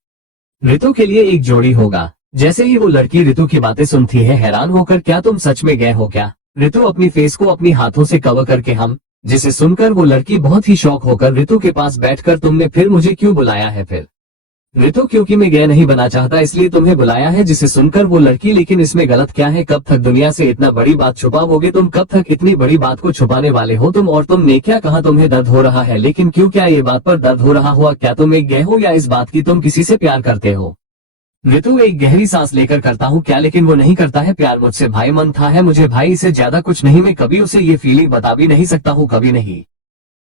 ऋतु के लिए एक जोड़ी होगा। जैसे ही वो लड़की ऋतु की बातें सुनती है हैरान होकर, क्या तुम सच में गए हो क्या? ऋतु अपनी फेस को अपनी हाथों से कवर करके हम, जिसे सुनकर वो लड़की बहुत ही शौक होकर ऋतु के पास बैठकर, तुमने फिर मुझे क्यों बुलाया है? फिर ऋतु, क्योंकि मैं गए नहीं बना चाहता इसलिए तुम्हें बुलाया है। जिसे सुनकर वो लड़की, लेकिन इसमें गलत क्या है? कब तक दुनिया से इतना बड़ी बात छुपाओगे तुम? कब तक इतनी बड़ी बात को छुपाने वाले हो तुम? और तुमने क्या कहा? तुम्हें दर्द हो रहा है, लेकिन क्यों? क्या ये बात पर दर्द हो रहा हुआ? क्या तुम एक गए हो या इस बात की तुम किसी से प्यार करते हो? ऋतु एक गहरी सांस लेकर, करता हूँ क्या? लेकिन वो नहीं करता है प्यार मुझसे। भाई मन था है मुझे भाई, इसे ज्यादा कुछ नहीं। मैं कभी उसे ये फीलिंग बता भी नहीं सकता हूँ, कभी नहीं।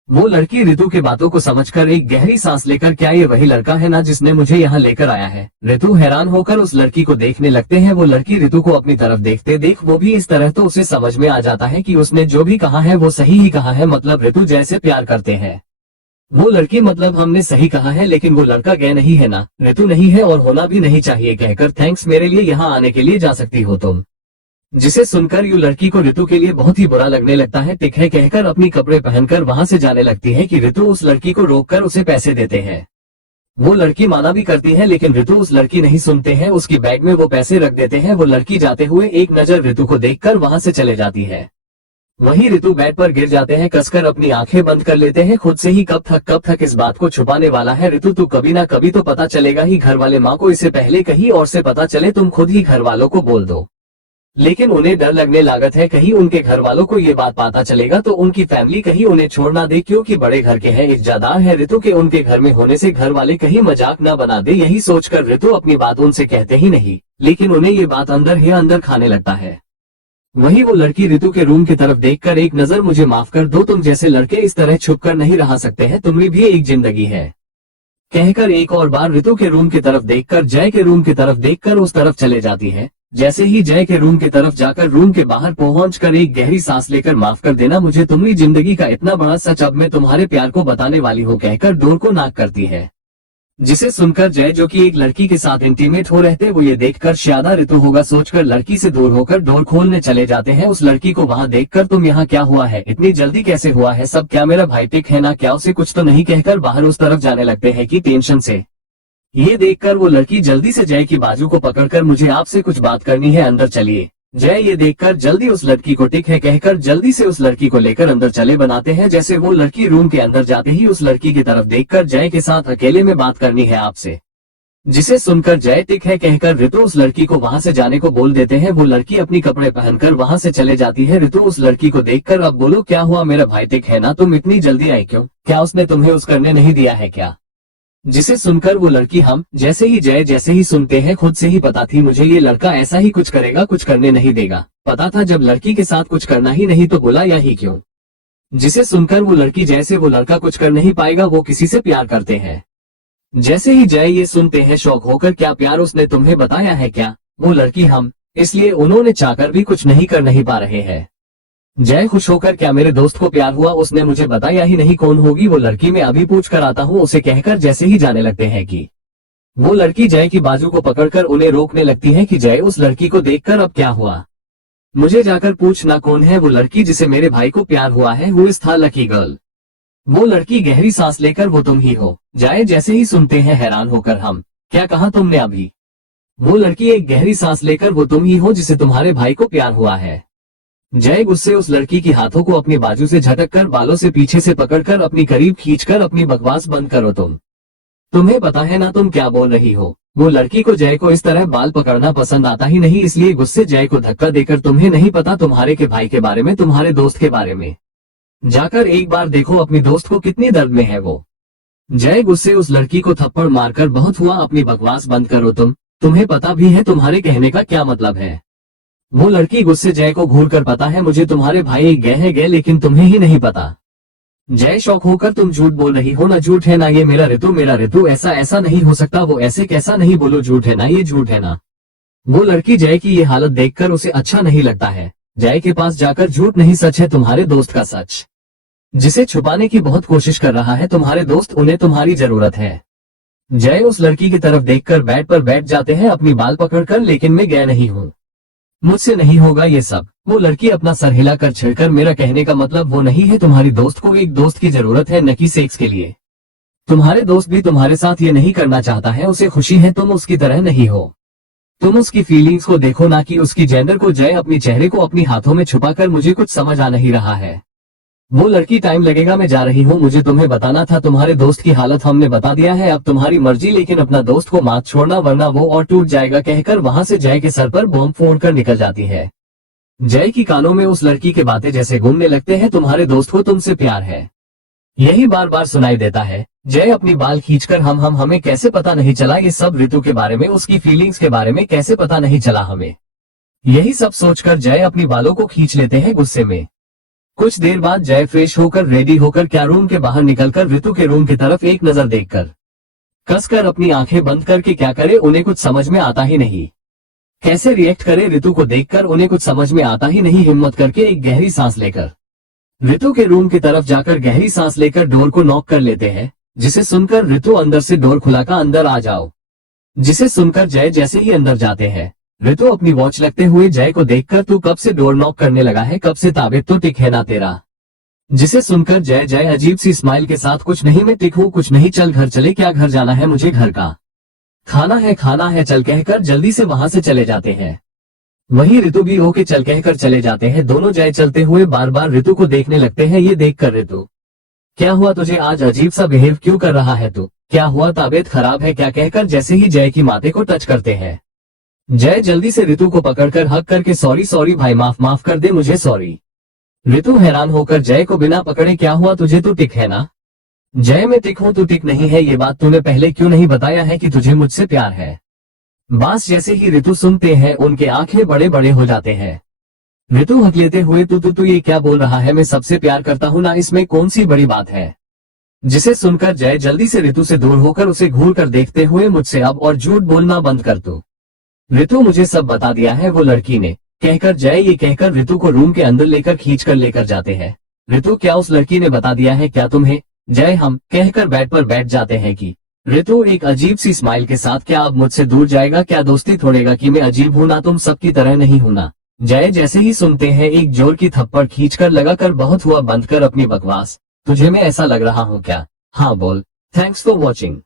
वो लड़की ऋतु की बातों को समझकर एक गहरी सांस लेकर, क्या ये वही लड़का है ना जिसने मुझे यहाँ लेकर आया है? ऋतु हैरान होकर उस लड़की को देखने लगते हैं। वो लड़की ऋतु को अपनी तरफ देखते देख वो भी इस तरह, तो उसे समझ में आ जाता है कि उसने जो भी कहा है वो सही ही कहा है। मतलब ऋतु जैसे प्यार करते हैं वो लड़की, मतलब हमने सही कहा है। लेकिन वो लड़का गए नहीं है ना, ऋतु नहीं है और होना भी नहीं चाहिए। कहकर थैंक्स मेरे लिए यहाँ आने के लिए, जा सकती हो तुम। जिसे सुनकर यू लड़की को ऋतु के लिए बहुत ही बुरा लगने लगता है। टिक है कहकर अपनी कपड़े पहनकर वहां से जाने लगती है कि ऋतु उस लड़की को रोककर उसे पैसे देते हैं। वो लड़की माना भी करती है, लेकिन ऋतु उस लड़की नहीं सुनते हैं। उसकी बैग में वो पैसे रख देते हैं। वो लड़की जाते हुए एक नजर ऋतु को देखकर वहां से चले जाती है। वहीं ऋतु बेड पर गिर जाते हैं, कसकर अपनी आंखें बंद कर लेते हैं खुद से ही। कब तक इस बात को छुपाने वाला है ऋतु? तो कभी ना कभी तो पता चलेगा ही। घर वाले माँ को इससे पहले कहीं और से पता चले, तुम खुद ही घर वालों को बोल दो। लेकिन उन्हें डर लगने लागत है, कहीं उनके घर वालों को ये बात पता चलेगा तो उनकी फैमिली कहीं उन्हें छोड़ ना दे, क्योंकि बड़े घर के हैं, इज्जतदार है ऋतु के। उनके घर में होने से घर वाले कहीं मजाक ना बना दे। यही सोचकर ऋतु अपनी बात उनसे कहते ही नहीं, लेकिन उन्हें ये बात अंदर ही अंदर खाने लगता है। वहीं वो लड़की ऋतु के रूम की तरफ देखकर, एक नजर मुझे माफ कर दो, तुम जैसे लड़के इस तरह छुपकर नहीं रह सकते हैं, तुम्हारी भी एक जिंदगी है, कहकर एक और बार ऋतु के रूम की तरफ देखकर, जय के रूम की तरफ देखकर उस तरफ चले जाती है। जैसे ही जय के रूम की तरफ जाकर रूम के बाहर पहुंचकर एक गहरी सांस लेकर, माफ कर देना मुझे, तुम्हारी जिंदगी का इतना बड़ा सच अब मैं तुम्हारे प्यार को बताने वाली हूँ, कहकर डोर को नॉक करती है। जिसे सुनकर जय, जो कि एक लड़की के साथ इंटीमेट हो रहे थे, वो ये देखकर शायद ऋतु होगा सोचकर लड़की से दूर होकर डोर खोलने चले जाते हैं। उस लड़की को वहां देखकर, तुम यहाँ क्या हुआ है? इतनी जल्दी कैसे हुआ है सब? क्या मेरा भाई टिक है ना? क्या उसे कुछ तो नहीं? कहकर बाहर उस तरफ जाने लगते हैं कि टेंशन से। ये देखकर वो लड़की जल्दी से जय की बाजू को पकड़कर, मुझे आपसे कुछ बात करनी है, अंदर चलिए। जय ये देखकर जल्दी उस लड़की को टिक है कहकर जल्दी से उस लड़की को लेकर अंदर चले बनाते हैं। जैसे वो लड़की रूम के अंदर जाते ही उस लड़की की तरफ देखकर, जय के साथ अकेले में बात करनी है आपसे। जिसे सुनकर जय टिक है कहकर ऋतु उस लड़की को वहां से जाने को बोल देते हैं। वो लड़की अपनी कपड़े पहनकर वहां से चले जाती है। ऋतु उस लड़की को देखकर, अब बोलो क्या हुआ? मेरा भाई टिक है ना? तुम इतनी जल्दी आई क्यों? क्या उसने तुम्हें उस करने नहीं दिया है क्या? जिसे सुनकर वो लड़की, हम जैसे ही सुनते हैं, खुद से ही पता थी मुझे ये लड़का ऐसा ही कुछ करेगा, कुछ करने नहीं देगा। पता था जब लड़की के साथ कुछ करना ही नहीं तो बुला या ही क्यों? जिसे सुनकर वो लड़की, जैसे वो लड़का कुछ कर नहीं पाएगा, वो किसी से प्यार करते हैं। जैसे ही जय ये सुनते हैं शौक होकर, क्या प्यार उसने तुम्हें बताया है क्या? वो लड़की, हम इसलिए उन्होंने चाहकर भी कुछ नहीं कर नहीं पा रहे हैं। जय खुश होकर, क्या मेरे दोस्त को प्यार हुआ? उसने मुझे बताया ही नहीं, कौन होगी वो लड़की? मैं अभी पूछ कर आता हूँ उसे, कहकर जैसे ही जाने लगते हैं कि वो लड़की जय की बाजू को पकड़कर उन्हें रोकने लगती है कि जय उस लड़की को देखकर, अब क्या हुआ? मुझे जाकर पूछना कौन है वो लड़की जिसे मेरे भाई को प्यार हुआ है? वो इस था लकी गर्ल। वो लड़की गहरी सांस लेकर, वो तुम ही हो? जय जैसे ही सुनते हैं हैरान होकर, हम क्या कहा तुमने अभी? वो लड़की एक गहरी सांस लेकर, वो तुम ही हो जिसे तुम्हारे भाई को प्यार हुआ है। जय गुस्से उस लड़की की हाथों को अपनी बाजू से झटककर बालों से पीछे से पकड़कर अपनी करीब खींचकर, अपनी बकवास बंद करो तुम्हें पता है ना तुम क्या बोल रही हो? वो लड़की को, जय को इस तरह बाल पकड़ना पसंद आता ही नहीं, इसलिए गुस्से जय को धक्का देकर, तुम्हें नहीं पता तुम्हारे के भाई के बारे में, तुम्हारे दोस्त के बारे में? जाकर एक बार देखो अपनी दोस्त को, कितनी दर्द में है वो। जय गुस्से उस लड़की को थप्पड़ मारकर, बहुत हुआ, अपनी बकवास बंद करो तुम्हें पता भी है तुम्हारे कहने का क्या मतलब है? वो लड़की गुस्से जय को घूर कर, पता है मुझे तुम्हारे भाई गए, लेकिन तुम्हें ही नहीं पता। जय शौक होकर, तुम झूठ बोल रही हो ना? झूठ है ना ये? मेरा ऋतु ऐसा नहीं हो सकता। वो ऐसे कैसा नहीं? बोलो झूठ है ना? ये झूठ है ना? वो लड़की जय की ये हालत देखकर उसे अच्छा नहीं लगता है। जय के पास जाकर झूठ नहीं सच है तुम्हारे दोस्त का सच, जिसे छुपाने की बहुत कोशिश कर रहा है तुम्हारे दोस्त, उन्हें तुम्हारी जरूरत है। जय उस लड़की की तरफ देखकर बेड पर बैठ जाते हैं अपनी बाल पकड़कर, लेकिन मैं गया नहीं हूँ, मुझसे नहीं होगा ये सब। वो लड़की अपना सर हिलाकर छिड़कर, मेरा कहने का मतलब वो नहीं है, तुम्हारी दोस्त को एक दोस्त की जरूरत है, न कि सेक्स के लिए। तुम्हारे दोस्त भी तुम्हारे साथ ये नहीं करना चाहता है, उसे खुशी है तुम उसकी तरह नहीं हो। तुम उसकी फीलिंग्स को देखो, ना कि उसकी जेंडर को। जय अपनी चेहरे को अपनी हाथों में छुपाकर, मुझे कुछ समझ आ नहीं रहा है। वो लड़की टाइम लगेगा, मैं जा रही हूँ, मुझे तुम्हें बताना था तुम्हारे दोस्त की हालत हमने बता दिया है, अब तुम्हारी मर्जी, लेकिन अपना दोस्त को मत छोड़ना वरना वो और टूट जाएगा। कहकर वहां से जय के सर पर बॉम्ब फोड़कर निकल जाती है। जय की कानों में उस लड़की के बातें जैसे गूंजने लगते हैं, तुम्हारे दोस्त को तुमसे प्यार है, यही बार बार सुनाई देता है। जय अपनी बाल खींचकर, हमें कैसे पता नहीं चला ये सब, ऋतु के बारे में, उसकी फीलिंग्स के बारे में कैसे पता नहीं चला हमें। यही सब सोचकर जय अपनी बालों को खींच लेते हैं गुस्से में। कुछ देर बाद जय फ्रेश होकर रेडी होकर क्या रूम के बाहर निकलकर ऋतु के रूम की तरफ एक नजर देखकर कसकर अपनी आंखें बंद करके क्या करे उन्हें कुछ समझ में आता ही नहीं। कैसे रिएक्ट करे ऋतु को देखकर उन्हें कुछ समझ में आता ही नहीं। हिम्मत करके एक गहरी सांस लेकर ऋतु के रूम की तरफ जाकर गहरी सांस लेकर डोर को नॉक कर लेते हैं, जिसे सुनकर ऋतु अंदर से डोर खुलाकर अंदर आ जाओ, जिसे सुनकर जय जैसे ही अंदर जाते हैं ऋतु अपनी वॉच लगते हुए जय को देखकर, तू कब से डोर नॉक करने लगा है, कब से ताबे तो टिक है ना तेरा। जिसे सुनकर जय अजीब सी स्माइल के साथ, कुछ नहीं मैं टिक हूँ, कुछ नहीं, चल घर चले, क्या घर जाना है, मुझे घर का खाना है चल, कहकर जल्दी से वहां से चले जाते हैं। वहीं ऋतु भी ओके चल कहकर चले जाते हैं। दोनों जय चलते हुए बार बार ऋतु को देखने लगते हैं। ये देखकर ऋतु, क्या हुआ तुझे, आज अजीब सा बिहेव क्यों कर रहा है तू, क्या हुआ, तबीयत खराब है क्या, कहकर जैसे ही जय की माथे को टच करते हैं जय जल्दी से ऋतु को पकड़कर हक करके, सॉरी भाई, माफ कर दे मुझे, सॉरी। ऋतु हैरान होकर जय को बिना पकड़े, क्या हुआ तुझे, तू टिक है ना। जय मैं टिक हूँ, तू टिक नहीं है, ये बात तूने पहले क्यों नहीं बताया है कि तुझे मुझसे प्यार है। बास जैसे ही ऋतु सुनते हैं उनके आंखें बड़े बड़े हो जाते हैं। ऋतु हक लेते हुए, तू ये क्या बोल रहा है, मैं सबसे प्यार करता हूँ ना, इसमें कौन सी बड़ी बात है। जिसे सुनकर जय जल्दी से ऋतु से दूर होकर उसे घूर कर देखते हुए, मुझसे अब और झूठ बोलना बंद कर तू, ऋतु मुझे सब बता दिया है वो लड़की ने, कहकर जय ये कहकर ऋतु को रूम के अंदर लेकर जाते हैं। ऋतु, क्या उस लड़की ने बता दिया है क्या तुम्हें। जय हम कहकर बेड पर बैठ जाते हैं कि ऋतु एक अजीब सी स्माइल के साथ, क्या अब मुझसे दूर जाएगा, क्या दोस्ती छोड़ेगा, कि मैं अजीब हूं ना, तुम सबकी तरह नहीं हूं ना। जय जैसे ही सुनते हैं एक जोर की थप्पड़ खींचकर लगाकर, बहुत हुआ, बंद कर अपनी बकवास, तुझे मैं ऐसा लग रहा हूँ क्या, हाँ बोल। Thanks for watching.